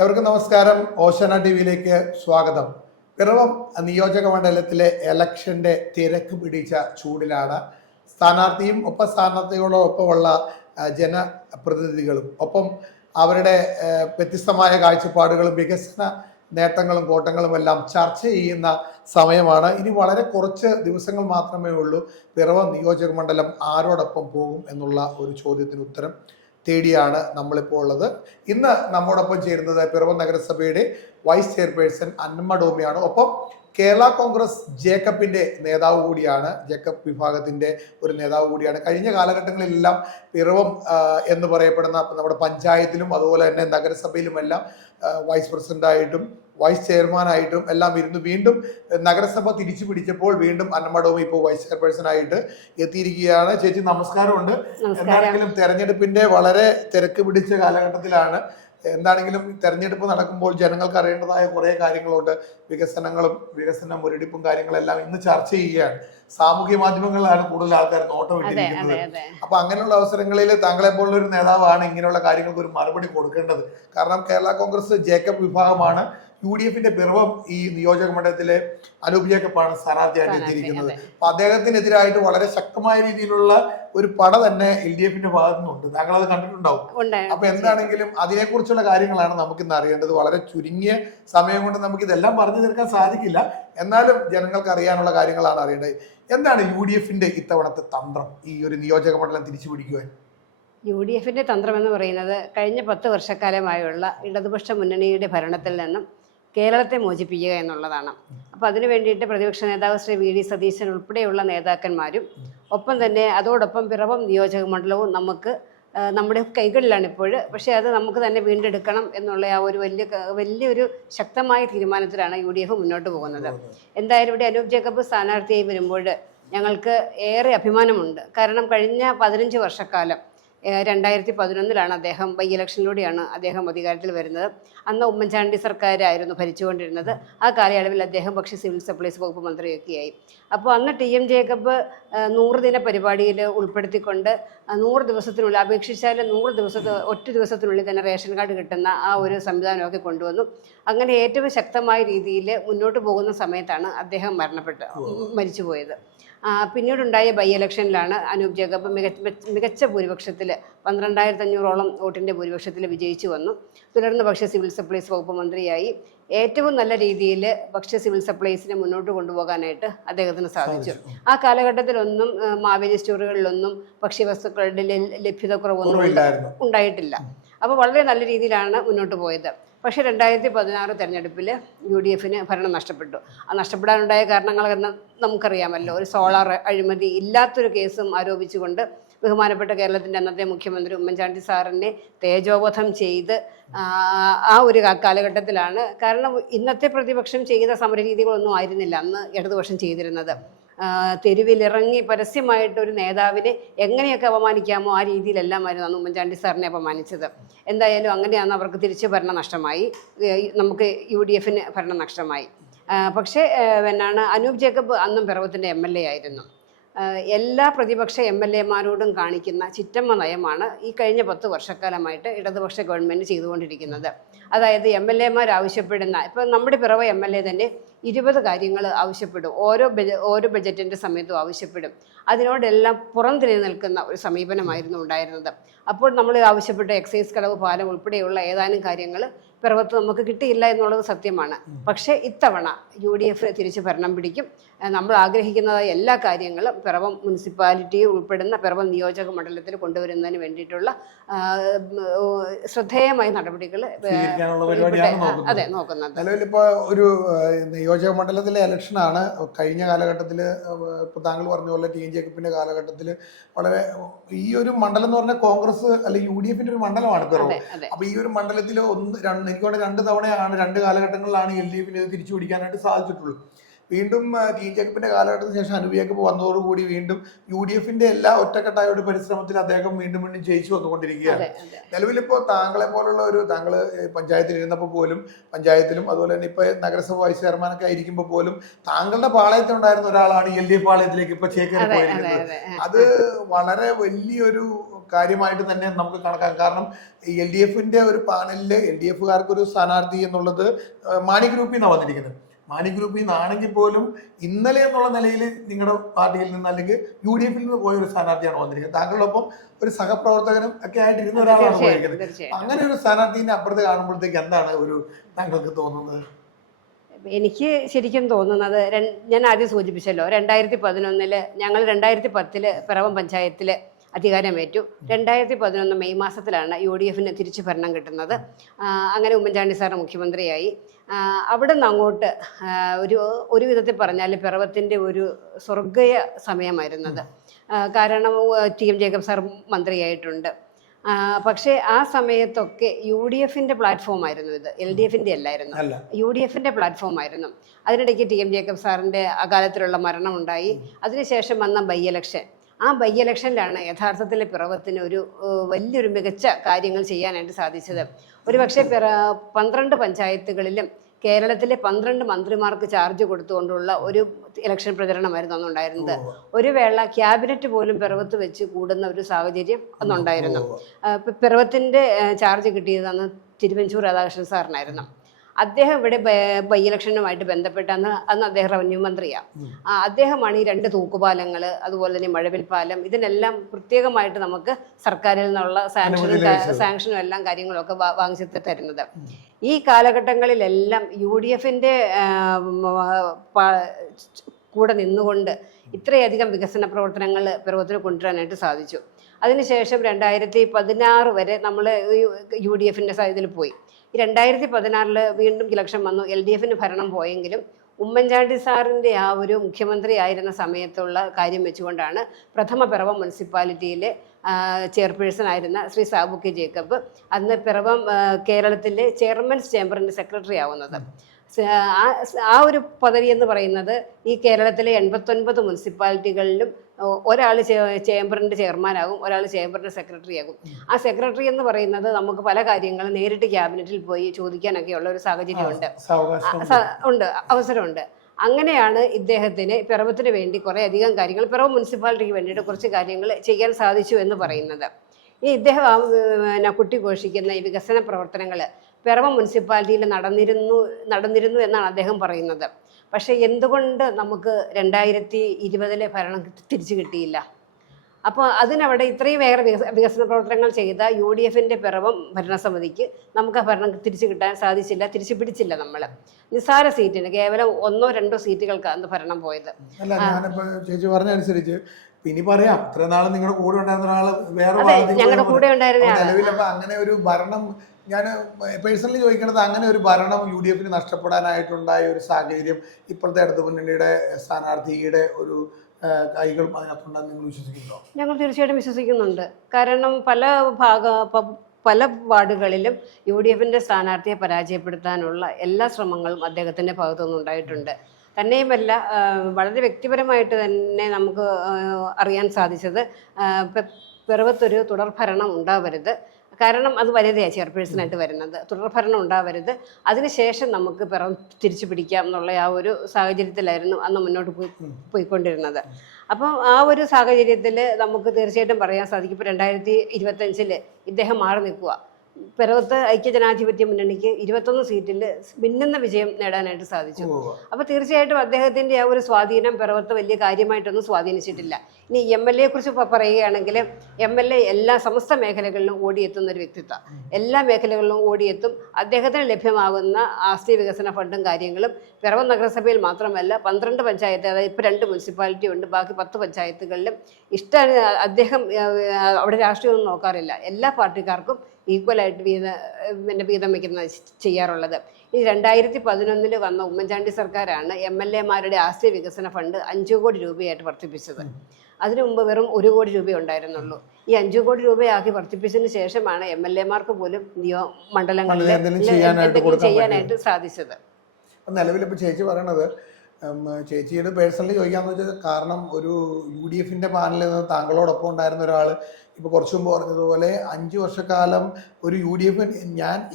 എവർക്കും നമസ്കാരം. ഓശാന ടിവിയിലേക്ക് സ്വാഗതം. പിറവം നിയോജക മണ്ഡലത്തിലെ ഇലക്ഷന്റെ തിരക്ക് പിടിച്ച ചൂടിലാണ് സ്ഥാനാർത്ഥിയും സ്ഥാനാർത്ഥികളോടൊപ്പമുള്ള ജനപ്രതിനിധികളും ഒപ്പം അവരുടെ വ്യത്യസ്തമായ കാഴ്ചപ്പാടുകളും വികസന നേട്ടങ്ങളും കോട്ടങ്ങളും എല്ലാം ചർച്ച ചെയ്യുന്ന സമയമാണ്. ഇനി വളരെ കുറച്ച് ദിവസങ്ങൾ മാത്രമേ ഉള്ളൂ പിറവം നിയോജക മണ്ഡലം ആരോടൊപ്പം പോകും എന്നുള്ള ഒരു ചോദ്യത്തിന് ഉത്തരം തേടിയാണ് നമ്മളിപ്പോൾ ഉള്ളത്. ഇന്ന് നമ്മോടൊപ്പം ചേരുന്നത് പിറവം നഗരസഭയുടെ വൈസ് ചെയർപേഴ്സൺ അന്നമ്മ ഡോമിയാണ്. ഒപ്പം കേരള കോൺഗ്രസ് ജേക്കബിന്റെ നേതാവ് കൂടിയാണ്, ജേക്കബ് വിഭാഗത്തിന്റെ ഒരു നേതാവ് കൂടിയാണ്. കഴിഞ്ഞ കാലഘട്ടങ്ങളിലെല്ലാം പിറവം എന്ന് പറയപ്പെടുന്ന നമ്മുടെ പഞ്ചായത്തിലും അതുപോലെ തന്നെ നഗരസഭയിലുമെല്ലാം വൈസ് പ്രസിഡന്റായിട്ടും വൈസ് ചെയർമാനായിട്ടും എല്ലാം ഇരുന്നു. വീണ്ടും നഗരസഭ തിരിച്ചു പിടിച്ചപ്പോൾ വീണ്ടും അന്നമ്മ ഡോമി ഇപ്പോൾ വൈസ് ചെയർപേഴ്സൺ ആയിട്ട് എത്തിയിരിക്കുകയാണ്. ചേച്ചി നമസ്കാരമുണ്ട്. എന്താണെങ്കിലും തെരഞ്ഞെടുപ്പിന്റെ വളരെ തിരക്ക് പിടിച്ച കാലഘട്ടത്തിലാണ്. എന്താണെങ്കിലും തെരഞ്ഞെടുപ്പ് നടക്കുമ്പോൾ ജനങ്ങൾക്ക് അറിയേണ്ടതായ കുറെ കാര്യങ്ങളുണ്ട്. വികസന മുരടിപ്പും കാര്യങ്ങളെല്ലാം ഇന്ന് ചർച്ച ചെയ്യുകയാണ്. സാമൂഹ്യ മാധ്യമങ്ങളിലാണ് കൂടുതൽ ആൾക്കാർ നോട്ടം ഇട്ടിരിക്കുന്നത്. അപ്പൊ അങ്ങനെയുള്ള അവസരങ്ങളിൽ താങ്കളെ പോലുള്ള ഒരു നേതാവാണ് ഇങ്ങനെയുള്ള കാര്യങ്ങൾക്ക് ഒരു മറുപടി കൊടുക്കേണ്ടത്. കാരണം കേരള കോൺഗ്രസ് ജേക്കബ് വിഭാഗമാണ് UDFന്റെ പിറവം ഈ നിയോജക മണ്ഡലത്തിലെ അനൂപ് ജേക്കബാണ് സ്ഥാനാർത്ഥിയായിട്ട് എത്തിയിരിക്കുന്നത്. അപ്പൊ അദ്ദേഹത്തിനെതിരായിട്ട് വളരെ ശക്തമായ രീതിയിലുള്ള ഒരു പട തന്നെ LDFന്റെ ഭാഗത്തു നിന്നുണ്ട്. താങ്കൾ അത് കണ്ടിട്ടുണ്ടാവും. അപ്പൊ എന്താണെങ്കിലും അതിനെക്കുറിച്ചുള്ള കാര്യങ്ങളാണ് നമുക്കിന്ന് അറിയേണ്ടത്. വളരെ ചുരുങ്ങിയ സമയം കൊണ്ട് നമുക്ക് ഇതെല്ലാം പറഞ്ഞു തീർക്കാൻ സാധിക്കില്ല. എന്നാലും ജനങ്ങൾക്ക് അറിയാനുള്ള കാര്യങ്ങളാണ് അറിയേണ്ടത്. എന്താണ് UDFന്റെ ഇത്തവണത്തെ തന്ത്രം ഈ ഒരു നിയോജക മണ്ഡലം തിരിച്ചു പിടിക്കുവാൻ? UDFന്റെ തന്ത്രം എന്ന് പറയുന്നത് കഴിഞ്ഞ 10 വർഷക്കാലമായുള്ള ഇടതുപക്ഷ മുന്നണിയുടെ ഭരണത്തിൽ നിന്നും കേരളത്തെ മോചിപ്പിക്കുക എന്നുള്ളതാണ്. അപ്പോൾ അതിനു വേണ്ടിയിട്ട് പ്രതിപക്ഷ നേതാവ് ശ്രീ VD സതീശൻ ഉൾപ്പെടെയുള്ള നേതാക്കന്മാരും ഒപ്പം തന്നെ അതോടൊപ്പം പിറവം നിയോജക മണ്ഡലവും നമ്മുടെ കൈകളിലാണ് ഇപ്പോൾ. പക്ഷേ അത് നമുക്ക് തന്നെ വീണ്ടെടുക്കണം എന്നുള്ള ആ ഒരു വലിയൊരു ശക്തമായ തീരുമാനത്തിലാണ് UDF മുന്നോട്ട് പോകുന്നത്. എന്തായാലും ഇവിടെ അനൂപ് ജേക്കബ് സ്ഥാനാർത്ഥിയായി വരുമ്പോൾ ഞങ്ങൾക്ക് ഏറെ അഭിമാനമുണ്ട്. കാരണം കഴിഞ്ഞ 15 വർഷക്കാലം 2011 അദ്ദേഹം ബൈ ഇലക്ഷനിലൂടെയാണ് അദ്ദേഹം അധികാരത്തിൽ വരുന്നത്. അന്ന് ഉമ്മൻചാണ്ടി സർക്കാരായിരുന്നു ഭരിച്ചുകൊണ്ടിരുന്നത്. ആ കാലയളവിൽ അദ്ദേഹം പക്ഷേ സിവിൽ സപ്ലൈസ് വകുപ്പ് മന്ത്രിയൊക്കെയായി. അപ്പോൾ അന്ന് TM ജേക്കബ് 100 ദിന പരിപാടിയിൽ ഉൾപ്പെടുത്തിക്കൊണ്ട് 100 ദിവസത്തിനുള്ളിൽ അപേക്ഷിച്ചാൽ 100 ഒറ്റ ദിവസത്തിനുള്ളിൽ തന്നെ റേഷൻ കാർഡ് കിട്ടുന്ന ആ ഒരു സംവിധാനമൊക്കെ കൊണ്ടുവന്നു. അങ്ങനെ ഏറ്റവും ശക്തമായ രീതിയിൽ മുന്നോട്ട് പോകുന്ന സമയത്താണ് അദ്ദേഹം മരിച്ചുപോയത്. പിന്നീടുണ്ടായ ബൈ ഇലക്ഷനിലാണ് അനൂപ് ജേക്കബ് മികച്ച ഭൂരിപക്ഷത്തിൽ 12,500ഓളം വോട്ടിൻ്റെ ഭൂരിപക്ഷത്തിൽ വിജയിച്ചു വന്നു. തുടർന്ന് ഭക്ഷ്യ സിവിൽ സപ്ലൈസ് വകുപ്പ് മന്ത്രിയായി ഏറ്റവും നല്ല രീതിയിൽ ഭക്ഷ്യ സിവിൽ സപ്ലൈസിനെ മുന്നോട്ട് കൊണ്ടുപോകാനായിട്ട് അദ്ദേഹത്തിന് സാധിച്ചു. ആ കാലഘട്ടത്തിലൊന്നും മാവേലി സ്റ്റോറുകളിലൊന്നും ഭക്ഷ്യവസ്തുക്കളുടെ ലഭ്യതക്കുറവൊന്നും ഉണ്ടായിട്ടില്ല. അപ്പോൾ വളരെ നല്ല രീതിയിലാണ് മുന്നോട്ട് പോയത്. പക്ഷേ 2016 തെരഞ്ഞെടുപ്പിൽ UDFന് ഭരണം നഷ്ടപ്പെട്ടു. ആ നഷ്ടപ്പെടാനുണ്ടായ കാരണങ്ങളെന്ന് നമുക്കറിയാമല്ലോ. ഒരു സോളാർ അഴിമതി ഇല്ലാത്തൊരു കേസും ആരോപിച്ചുകൊണ്ട് ബഹുമാനപ്പെട്ട കേരളത്തിൻ്റെ അന്നത്തെ മുഖ്യമന്ത്രി ഉമ്മൻചാണ്ടി സാറിനെ തേജോവധം ചെയ്ത് ആ ഒരു കാലഘട്ടത്തിലാണ്. കാരണം ഇന്നത്തെ പ്രതിപക്ഷം ചെയ്ത സമരരീതികളൊന്നും ആയിരുന്നില്ല അന്ന് ഇടതുപക്ഷം ചെയ്തിരുന്നത്. തെരുവിലിറങ്ങി പരസ്യമായിട്ട് ഒരു നേതാവിനെ എങ്ങനെയൊക്കെ അപമാനിക്കാമോ ആ രീതിയിലെല്ലാമായിരുന്നു അന്ന് ഉമ്മൻചാണ്ടി സാറിനെ അപമാനിച്ചത്. എന്തായാലും അങ്ങനെയാണ് അവർക്ക് തിരിച്ചു ഭരണം നഷ്ടമായി, നമുക്ക് UDFന് ഭരണം നഷ്ടമായി. പക്ഷേ അനൂപ് ജേക്കബ് അന്നും പിറവത്തിൻ്റെ MLA ആയിരുന്നു. എല്ലാ പ്രതിപക്ഷ MLAമാരോടും കാണിക്കുന്ന ചിറ്റമ്മ നയമാണ് ഈ കഴിഞ്ഞ 10 വർഷക്കാലമായിട്ട് ഇടതുപക്ഷ ഗവൺമെൻറ് ചെയ്തുകൊണ്ടിരിക്കുന്നത്. അതായത് MLAമാർ ആവശ്യപ്പെടുന്ന, ഇപ്പം നമ്മുടെ പിറവ MLA തന്നെ 20 കാര്യങ്ങൾ ആവശ്യപ്പെടും. ഓരോ ബജറ്റിൻ്റെ സമയത്തും ആവശ്യപ്പെടും. അതിനോടെല്ലാം പുറംതിരിഞ്ഞു നിൽക്കുന്ന ഒരു സമീപനമായിരുന്നു ഉണ്ടായിരുന്നത്. അപ്പോൾ നമ്മൾ ആവശ്യപ്പെട്ട എക്സൈസ് കളവ്, പാലം ഉൾപ്പെടെയുള്ള ഏതാനും കാര്യങ്ങൾ പിറവത്ത് നമുക്ക് കിട്ടിയില്ല എന്നുള്ളത് സത്യമാണ്. പക്ഷേ ഇത്തവണ UDF തിരിച്ച് ഭരണം പിടിക്കും. നമ്മൾ ആഗ്രഹിക്കുന്നതായ എല്ലാ കാര്യങ്ങളും പിറവം മുനിസിപ്പാലിറ്റി ഉൾപ്പെടുന്ന പിറവം നിയോജക മണ്ഡലത്തിൽ കൊണ്ടുവരുന്നതിന് വേണ്ടിയിട്ടുള്ള ശ്രദ്ധേയമായ നടപടികൾ നോക്കുന്നത്. നിലവിൽ ഇപ്പോൾ ഒരു നിയോജക മണ്ഡലത്തിലെ ഇലക്ഷനാണ്. കഴിഞ്ഞ കാലഘട്ടത്തിൽ ഇപ്പോൾ താങ്കൾ പറഞ്ഞ പോലെ TM ജേക്കബിന്റെ കാലഘട്ടത്തിൽ വളരെ ഈ ഒരു മണ്ഡലം എന്ന് പറഞ്ഞാൽ കോൺഗ്രസ് അല്ലെങ്കിൽ UDFന്റെ ഒരു മണ്ഡലമാണ് പിറവം. അപ്പൊ ഈ ഒരു മണ്ഡലത്തിൽ എനിക്കോടെ 2 തവണയാണ് 2 കാലഘട്ടങ്ങളിലാണ് LDFന് തിരിച്ചു പിടിക്കാനായിട്ട് സാധിച്ചിട്ടുള്ളൂ. വീണ്ടും ടി ജേക്കബിന്റെ കാലഘട്ടത്തിന് ശേഷം അനു ജേക്കബ് വന്നതോടുകൂടി വീണ്ടും UDF എല്ലാ ഒറ്റക്കെട്ടായ ഒരു പരിശ്രമത്തിൽ അദ്ദേഹം വീണ്ടും വീണ്ടും ജയിച്ചു വന്നുകൊണ്ടിരിക്കുകയാണ്. നിലവിലിപ്പോ താങ്കളെ പോലുള്ള താങ്കൾ പഞ്ചായത്തിൽ ഇരുന്നപ്പോൾ പോലും, പഞ്ചായത്തിലും അതുപോലെ തന്നെ ഇപ്പൊ നഗരസഭ വൈസ് ചെയർമാനൊക്കെ ആയിരിക്കുമ്പോൾ പോലും താങ്കളുടെ പാളയത്തിലുണ്ടായിരുന്ന ഒരാളാണ് LDF പാളയത്തിലേക്ക് ഇപ്പൊ ചേക്കേറി പോയിരിക്കുന്നത്. അത് വളരെ വലിയൊരു കാര്യമായിട്ട് തന്നെ നമുക്ക് കണക്കാക്കാം. കാരണം LDF ഒരു പാനലില് LDF ഒരു സ്ഥാനാർത്ഥി എന്നുള്ളത് മാണി ഗ്രൂപ്പിൽ നിന്നാണ് വന്നിരിക്കുന്നത്. മാണി ഗ്രൂപ്പിൽ നിന്നാണെങ്കിൽ പോലും ഇന്നലെ എന്നുള്ള നിലയിൽ നിങ്ങളുടെ പാർട്ടിയിൽ നിന്ന് അല്ലെങ്കിൽ UDF നിന്ന് പോയ ഒരു സ്ഥാനാർത്ഥിയാണ് വന്നിരിക്കുന്നത്. താങ്കളോടൊപ്പം ഒരു സഹപ്രവർത്തകനും ഒക്കെ ആയിട്ടിരുന്ന ഒരാളാണ് പോയിരിക്കുന്നത്. അങ്ങനെ ഒരു സ്ഥാനാർത്ഥിനെ അപ്പുറത്ത് കാണുമ്പോഴത്തേക്ക് എന്താണ് താങ്കൾക്ക് തോന്നുന്നത്? എനിക്ക് ശരിക്കും തോന്നുന്നത്, ഞാൻ ആദ്യം സൂചിപ്പിച്ചല്ലോ, 2011 ഞങ്ങൾ 2010 പിറവം പഞ്ചായത്തിൽ അധികാരമേറ്റു. 2011 മെയ് മാസത്തിലാണ് UDF തിരിച്ചു ഭരണം കിട്ടുന്നത്. അങ്ങനെ ഉമ്മൻചാണ്ടി സാറ് മുഖ്യമന്ത്രിയായി. അവിടെ നിന്ന് അങ്ങോട്ട് ഒരു വിധത്തിൽ പറഞ്ഞാൽ പിറവത്തിൻ്റെ ഒരു സ്വർഗീയ സമയമായിരുന്നത്. കാരണം TM ജേക്കബ് സാർ മന്ത്രിയായിട്ടുണ്ട്. പക്ഷേ ആ സമയത്തൊക്കെ UDF പ്ലാറ്റ്ഫോം ആയിരുന്നു ഇത്, LDF അല്ലായിരുന്നു, UDF പ്ലാറ്റ്ഫോം ആയിരുന്നു. അതിനിടയ്ക്ക് TM ജേക്കബ് സാറിൻ്റെ അകാലത്തിലുള്ള മരണമുണ്ടായി. അതിനുശേഷം വന്ന ബൈ ഇലക്ഷൻ, ആ ബൈ ഇലക്ഷനിലാണ് യഥാർത്ഥത്തിൽ പിറവത്തിന് വലിയൊരു മികച്ച കാര്യങ്ങൾ ചെയ്യാനായിട്ട് സാധിച്ചത്. ഒരുപക്ഷെ 12 പഞ്ചായത്തുകളിലും കേരളത്തിലെ 12 മന്ത്രിമാർക്ക് ചാർജ് കൊടുത്തുകൊണ്ടുള്ള ഒരു ഇലക്ഷൻ പ്രചരണമായിരുന്നു അന്നുണ്ടായിരുന്നത്. ഒരു വേള ക്യാബിനറ്റ് പോലും പിറവത്ത് വെച്ച് കൂടുന്ന ഒരു സാഹചര്യം അന്നുണ്ടായിരുന്നു. പിറവത്തിൻ്റെ ചാർജ് കിട്ടിയത് അന്ന് തിരുവഞ്ചൂർ രാധാകൃഷ്ണൻ സാറിനായിരുന്നു. അദ്ദേഹം ഇവിടെ ബൈ ഇലക്ഷനുമായിട്ട് ബന്ധപ്പെട്ട് അന്ന് അദ്ദേഹം റവന്യൂ മന്ത്രിയാണ്. അദ്ദേഹമാണ് ഈ 2 തൂക്കുപാലങ്ങൾ, അതുപോലെ തന്നെ മഴവിൽ പാലം, ഇതിനെല്ലാം പ്രത്യേകമായിട്ട് നമുക്ക് സർക്കാരിൽ നിന്നുള്ള സാങ്ഷനും എല്ലാം കാര്യങ്ങളൊക്കെ വാങ്ങിച്ചു തരുന്നത്. ഈ കാലഘട്ടങ്ങളിലെല്ലാം UDF കൂടെ നിന്നുകൊണ്ട് ഇത്രയധികം വികസന പ്രവർത്തനങ്ങൾ പിറവത്തിൽ കൊണ്ടുവരാനായിട്ട് സാധിച്ചു. അതിനുശേഷം 2016 വരെ നമ്മൾ UDF ഇതിൽ പോയി. 2016 വീണ്ടും ഇലക്ഷൻ വന്നു. LDF ഭരണം പോയെങ്കിലും ഉമ്മൻചാണ്ടി സാറിൻ്റെ ആ ഒരു മുഖ്യമന്ത്രി ആയിരുന്ന സമയത്തുള്ള കാര്യം വെച്ചുകൊണ്ടാണ് പ്രഥമ പിറവം മുനിസിപ്പാലിറ്റിയിലെ ചെയർപേഴ്സൺ ആയിരുന്ന ശ്രീ സാബു കെ ജേക്കബ് അന്ന് പിറവം കേരളത്തിലെ ചെയർമാൻസ് ചേംബറിൻ്റെ സെക്രട്ടറി ആവുന്നത്. ആ ഒരു പദവി എന്ന് പറയുന്നത് ഈ കേരളത്തിലെ 89 മുനിസിപ്പാലിറ്റികളിലും ഒരാൾ ചേംബറിൻ്റെ ചെയർമാനാകും, ഒരാൾ ചേംബറിൻ്റെ സെക്രട്ടറി ആകും. ആ സെക്രട്ടറി എന്ന് പറയുന്നത് നമുക്ക് പല കാര്യങ്ങളും നേരിട്ട് ക്യാബിനറ്റിൽ പോയി ചോദിക്കാനൊക്കെ ഉള്ള ഒരു സാഹചര്യമുണ്ട്, അവസരമുണ്ട്. അങ്ങനെയാണ് ഇദ്ദേഹത്തിന് പിറവത്തിന് വേണ്ടി കുറേ അധികം കാര്യങ്ങൾ, പിറവം മുനിസിപ്പാലിറ്റിക്ക് വേണ്ടിയിട്ട് കുറച്ച് കാര്യങ്ങൾ ചെയ്യാൻ സാധിച്ചു എന്ന് പറയുന്നത്. ഈ ഇദ്ദേഹം കുട്ടിഘോഷിക്കുന്ന ഈ വികസന പ്രവർത്തനങ്ങൾ പിറവം മുനിസിപ്പാലിറ്റിയിൽ നടന്നിരുന്നു എന്നാണ് അദ്ദേഹം പറയുന്നത്. പക്ഷേ എന്തുകൊണ്ട് നമുക്ക് 2020 ഭരണം തിരിച്ചു കിട്ടിയില്ല? അപ്പോൾ അതിനവിടെ ഇത്രയും വേറെ വികസന പ്രവർത്തനങ്ങൾ ചെയ്ത UDF പിറവം ഭരണസമിതിക്ക് നമുക്ക് ആ ഭരണം തിരിച്ചു കിട്ടാൻ സാധിച്ചില്ല, തിരിച്ചു പിടിച്ചില്ല. നമ്മൾ നിസ്സാര സീറ്റിന് കേവലം 1-2 സീറ്റുകൾക്ക് അന്ന് ഭരണം പോയത്. അല്ല, ഞാനിപ്പോ ചേച്ചി പറഞ്ഞ അനുസരിച്ച് ഇനി പറയാം, ഇത്ര നാളെ നിങ്ങളുടെ കൂടെ ഉണ്ടായിരുന്ന ഒരാള് വേറെ ഞങ്ങളുടെ കൂടെ ഉണ്ടായിരുന്ന നിലവിലപ്പോ അങ്ങനെ ഒരു ഭരണം, ഞാൻ പേഴ്സണലി ചോദിക്കുന്നത്, അങ്ങനെ ഒരു ഭരണം UDF നഷ്ടപ്പെടാനായിട്ടുണ്ടായ ഒരു സാഹചര്യം ഇപ്പോഴത്തെ ഇടതു മുന്നണിയുടെ സ്ഥാനാർത്ഥിയുടെ ഒരു കൈകളും അതിനകത്തുണ്ടെന്ന് നിങ്ങൾ വിശ്വസിക്കുന്നുണ്ടോ? ഞങ്ങൾ തീർച്ചയായിട്ടും വിശ്വസിക്കുന്നുണ്ട്. കാരണം പല വാർഡുകളിലും UDF സ്ഥാനാർത്ഥിയെ പരാജയപ്പെടുത്താനുള്ള എല്ലാ ശ്രമങ്ങളും അദ്ദേഹത്തിൻ്റെ ഭാഗത്തുനിന്നുണ്ടായിട്ടുണ്ട്. തന്നെയുമല്ല, വളരെ വ്യക്തിപരമായിട്ട് തന്നെ നമുക്ക് അറിയാൻ സാധിച്ചത് പിറവത്തൊരു തുടർഭരണം ഉണ്ടാവരുത്. കാരണം അത് വനിതയാണ് ചെയർപേഴ്സണായിട്ട് വരുന്നത്. തുടർഭരണം ഉണ്ടാവരുത്, അതിനുശേഷം നമുക്ക് പിറവം തിരിച്ചു പിടിക്കാം എന്നുള്ള ആ ഒരു സാഹചര്യത്തിലായിരുന്നു അന്ന് മുന്നോട്ട് പോയിക്കൊണ്ടിരുന്നത്. അപ്പം ആ ഒരു സാഹചര്യത്തിൽ നമുക്ക് തീർച്ചയായിട്ടും പറയാൻ സാധിക്കും, ഇപ്പോൾ 2025 ഇദ്ദേഹം മാറി നിൽക്കുക. പിറവത്ത് ഐക്യജനാധിപത്യ മുന്നണിക്ക് 21 സീറ്റിൽ ഭിന്നുന്ന വിജയം നേടാനായിട്ട് സാധിച്ചു. അപ്പോൾ തീർച്ചയായിട്ടും അദ്ദേഹത്തിൻ്റെ ആ ഒരു സ്വാധീനം പിറവത്ത് വലിയ കാര്യമായിട്ടൊന്നും സ്വാധീനിച്ചിട്ടില്ല. ഇനി MLA കുറിച്ച് പറയുകയാണെങ്കിൽ, MLA സമസ്ത മേഖലകളിലും ഓടിയെത്തുന്ന ഒരു വ്യക്തിത്വം, എല്ലാ മേഖലകളിലും ഓടിയെത്തും. അദ്ദേഹത്തിന് ലഭ്യമാകുന്ന ആസ്തി വികസന ഫണ്ടും കാര്യങ്ങളും പിറവം നഗരസഭയിൽ മാത്രമല്ല 12 പഞ്ചായത്ത്, അതായത് ഇപ്പോൾ 2 മുനിസിപ്പാലിറ്റി ഉണ്ട്, ബാക്കി 10 പഞ്ചായത്തുകളിലും അദ്ദേഹം അവിടെ രാഷ്ട്രീയമൊന്നും നോക്കാറില്ല. എല്ലാ പാർട്ടിക്കാർക്കും ഈക്വലായിട്ട് വീതം വയ്ക്കുന്നത് ചെയ്യാറുള്ളത്. ഈ 2011 വന്ന ഉമ്മൻചാണ്ടി സർക്കാരാണ് MLA-മാരുടെ ആസ്തി വികസന ഫണ്ട് 5 കോടി രൂപയായിട്ട് വർദ്ധിപ്പിച്ചത്. അതിനു മുമ്പ് വെറും 1 കോടി രൂപ ഉണ്ടായിരുന്നുള്ളൂ. ഈ 5 കോടി രൂപയാക്കി വർദ്ധിപ്പിച്ചതിന് ശേഷമാണ് MLA-മാർക്ക് പോലും മണ്ഡലങ്ങളിൽ എന്തെങ്കിലും ചെയ്യാനായിട്ട് സാധിച്ചത്. നിലവിലിപ്പോൾ ചേച്ചി പറയണത് ചേച്ചിയുടെ പേഴ്സണലി ചോദിക്കാന്ന് വെച്ചാൽ, കാരണം ഒരു UDF-ന്റെ പാനലിൽ നിന്ന് താങ്കളോടൊപ്പം ഉണ്ടായിരുന്ന ഒരാൾ ഇപ്പോൾ കുറച്ചു മുമ്പ് പറഞ്ഞതുപോലെ 5 വർഷക്കാലം ഒരു UDF,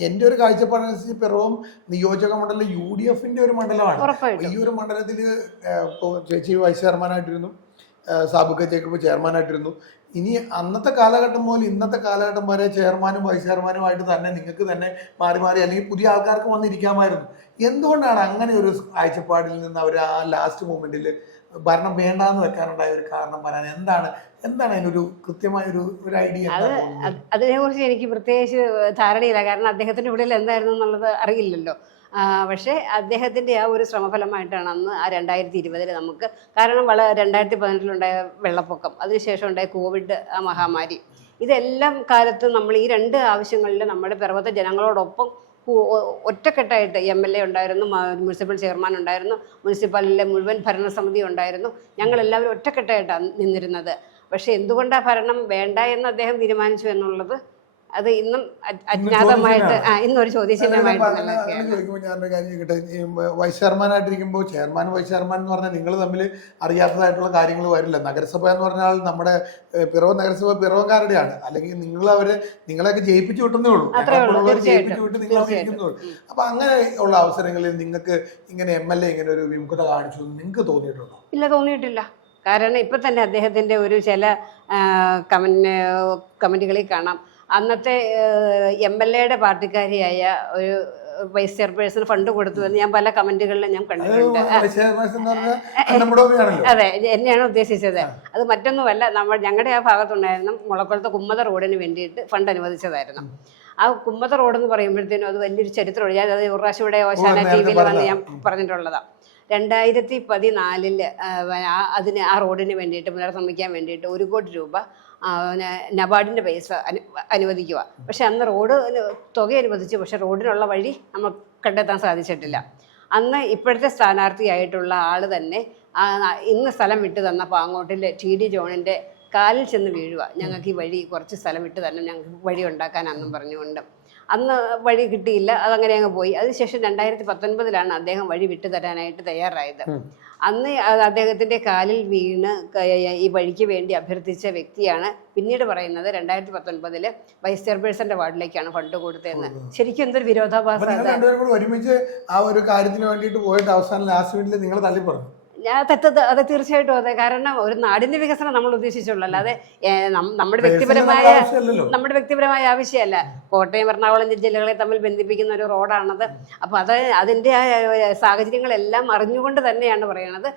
എൻ്റെ ഒരു കാഴ്ചപ്പാടനുസരിച്ച് പിറവം നിയോജക മണ്ഡലം UDF-ന്റെ ഒരു മണ്ഡലമാണ്. ഈ ഒരു മണ്ഡലത്തിൽ ഇപ്പോൾ ചേച്ചി വൈസ് ചെയർമാനായിട്ടിരുന്നു, സാബുക്ക ജേക്കബ് ചെയർമാനായിട്ടിരുന്നു. ഇനി അന്നത്തെ കാലഘട്ടം മുതൽ ഇന്നത്തെ കാലഘട്ടം വരെ ചെയർമാനും വൈസ് ചെയർമാനുമായിട്ട് തന്നെ നിങ്ങൾക്ക് തന്നെ മാറി മാറി അല്ലെങ്കിൽ പുതിയ ആൾക്കാർക്ക് വന്നിരിക്കാമായിരുന്നു. എന്തുകൊണ്ടാണ് അങ്ങനെ ഒരു കാഴ്ചപ്പാടിൽ നിന്ന് അവർ ആ ലാസ്റ്റ് മൊമെന്റിൽ ഭരണം വേണ്ടാന്ന് വെക്കാനുണ്ടായ ഒരു കാരണം പറയാൻ എന്താണ് അതിനൊരു കൃത്യമായൊരു ഐഡിയ? അതിനെക്കുറിച്ച് എനിക്ക് പ്രത്യേകിച്ച് ധാരണയില്ല, കാരണം അദ്ദേഹത്തിന്റെ ഉള്ളിൽ എന്തായിരുന്നു എന്നുള്ളത് അറിയില്ലല്ലോ. പക്ഷേ അദ്ദേഹത്തിൻ്റെ ആ ഒരു ശ്രമഫലമായിട്ടാണ് അന്ന് ആ 2020 നമുക്ക്, കാരണം 2018 വെള്ളപ്പൊക്കം, അതിനുശേഷം ഉണ്ടായ കോവിഡ് ആ മഹാമാരി, ഇതെല്ലാം കാലത്ത് നമ്മൾ ഈ 2 ആവശ്യങ്ങളിൽ നമ്മുടെ പിറവത്തെ ജനങ്ങളോടൊപ്പം ഒറ്റക്കെട്ടായിട്ട് MLA ഉണ്ടായിരുന്നു, മുനിസിപ്പൽ ചെയർമാൻ ഉണ്ടായിരുന്നു, മുനിസിപ്പാലിറ്റിയിലെ മുഴുവൻ ഭരണസമിതി ഉണ്ടായിരുന്നു. ഞങ്ങളെല്ലാവരും ഒറ്റക്കെട്ടായിട്ടാണ് നിന്നിരുന്നത്. പക്ഷെ എന്തുകൊണ്ടാണ് ഭരണം വേണ്ട എന്ന് അദ്ദേഹം തീരുമാനിച്ചു എന്നുള്ളത് അത് ഇന്നും അജ്ഞാതമായിട്ട് ഇന്നൊരു ചോദ്യചിഹ്നമായിട്ട് ചോദിക്കുമ്പോൾ ഞാനൊരു കാര്യം ചോദിക്കട്ടെ, വൈസ് ചെയർമാനായിട്ടിരിക്കുമ്പോൾ ചെയർമാൻ വൈസ് ചെയർമാൻ എന്ന് പറഞ്ഞാൽ നിങ്ങൾ തമ്മിൽ അറിയാത്തതായിട്ടുള്ള കാര്യങ്ങൾ വരില്ല. നഗരസഭ എന്ന് പറഞ്ഞാൽ നമ്മുടെ പിറവം നഗരസഭ പിറവംകാരുടെയാണ്, അല്ലെങ്കിൽ നിങ്ങളെയൊക്കെ ജയിപ്പിച്ചു വിട്ടുന്നേ ഉള്ളൂ, ജയിപ്പിച്ചു വിട്ട് നിങ്ങൾ ജയിക്കുന്നേ ഉള്ളൂ. അപ്പൊ അങ്ങനെ ഉള്ള അവസരങ്ങളിൽ നിങ്ങൾക്ക് ഇങ്ങനെ MLA ഇങ്ങനെ ഒരു വിമുഖത കാണിച്ചു നിങ്ങൾക്ക് തോന്നിയിട്ടുണ്ടോ? ഇല്ല, തോന്നിയിട്ടില്ല. കാരണം ഇപ്പൊ തന്നെ അദ്ദേഹത്തിന്റെ ഒരു ചില കമന്റുകളിൽ കാണാം, അന്നത്തെ MLA-യുടെ പാർട്ടിക്കാരിയായ ഒരു വൈസ് ചെയർപേഴ്സൺ ഫണ്ട് കൊടുത്തു എന്ന് ഞാൻ പല കമന്റുകളിലും ഞാൻ കണ്ടിട്ടുണ്ട്. അതെ, എന്നെയാണ് ഉദ്ദേശിച്ചത്. അത് മറ്റൊന്നുമല്ല, ഞങ്ങളുടെ ആ ഭാഗത്തുണ്ടായിരുന്ന മുളക്കുളത്തെ കുമ്മത റോഡിന് വേണ്ടിയിട്ട് ഫണ്ട് അനുവദിച്ചതായിരുന്നു. ആ കുമ്മത റോഡ് എന്ന് പറയുമ്പോഴത്തേനും അത് വലിയൊരു ചരിത്രമാണ്. ഞാൻ അത് ഒരു പ്രാവശ്യം ഇവിടെ ഓശാന TV-യിൽ വന്ന് ഞാൻ പറഞ്ഞിട്ടുള്ളതാണ്. 2014 അതിന് ആ റോഡിന് വേണ്ടിയിട്ട് പുനർനിർമ്മിക്കാൻ വേണ്ടിയിട്ട് 1 കോടി രൂപ നബാർഡിൻ്റെ പൈസ അനുവദിക്കുക. പക്ഷെ അന്ന് റോഡ് തുക അനുവദിച്ചു, പക്ഷെ റോഡിനുള്ള വഴി നമുക്ക് കണ്ടെത്താൻ സാധിച്ചിട്ടില്ല. അന്ന് ഇപ്പോഴത്തെ സ്ഥാനാർത്ഥിയായിട്ടുള്ള ആൾ തന്നെ ഇന്ന് സ്ഥലം വിട്ടു തന്നപ്പോൾ അങ്ങോട്ടിൽ TD ജോണിൻ്റെ കാലിൽ ചെന്ന് വീഴുക, ഞങ്ങൾക്ക് ഈ വഴി കുറച്ച് സ്ഥലം വിട്ട് തന്നെ ഞങ്ങൾക്ക് വഴി ഉണ്ടാക്കാനെന്നും പറഞ്ഞുകൊണ്ട്. അന്ന് വഴി കിട്ടിയില്ല, അതങ്ങനെ അങ്ങ് പോയി. അതിനുശേഷം 2019 അദ്ദേഹം വഴി വിട്ടു തരാനായിട്ട് തയ്യാറായത്. അന്ന് അദ്ദേഹത്തിൻ്റെ കാലിൽ വീണ് ഈ വഴിക്ക് വേണ്ടി അഭ്യർത്ഥിച്ച വ്യക്തിയാണ് പിന്നീട് പറയുന്നത് 2019 വൈസ് ചെയർപേഴ്സന്റെ വാർഡിലേക്കാണ് ഫണ്ട് കൊടുത്തതെന്ന്. ശരിക്കും എന്തൊരു വിരോധാഭാസം! ഒരുമിച്ച് ആ ഒരു കാര്യത്തിന് വേണ്ടിയിട്ട് പോയിട്ട് അവസാനം ലാസ്റ്റ് മിനിറ്റിൽ നിങ്ങൾ തള്ളി പറഞ്ഞു. അത് തീർച്ചയായിട്ടും അതെ. കാരണം ഒരു നാടിന്റെ വികസനം നമ്മൾ ഉദ്ദേശിച്ചുള്ളൂ, അല്ലാതെ നമ്മുടെ വ്യക്തിപരമായ ആവശ്യമല്ല. കോട്ടയം എറണാകുളം ജില്ലകളെ തമ്മിൽ ബന്ധിപ്പിക്കുന്ന ഒരു റോഡാണത്. അപ്പൊ അതിന്റെ സാഹചര്യങ്ങളെല്ലാം അറിഞ്ഞുകൊണ്ട് തന്നെയാണ് പറയണത്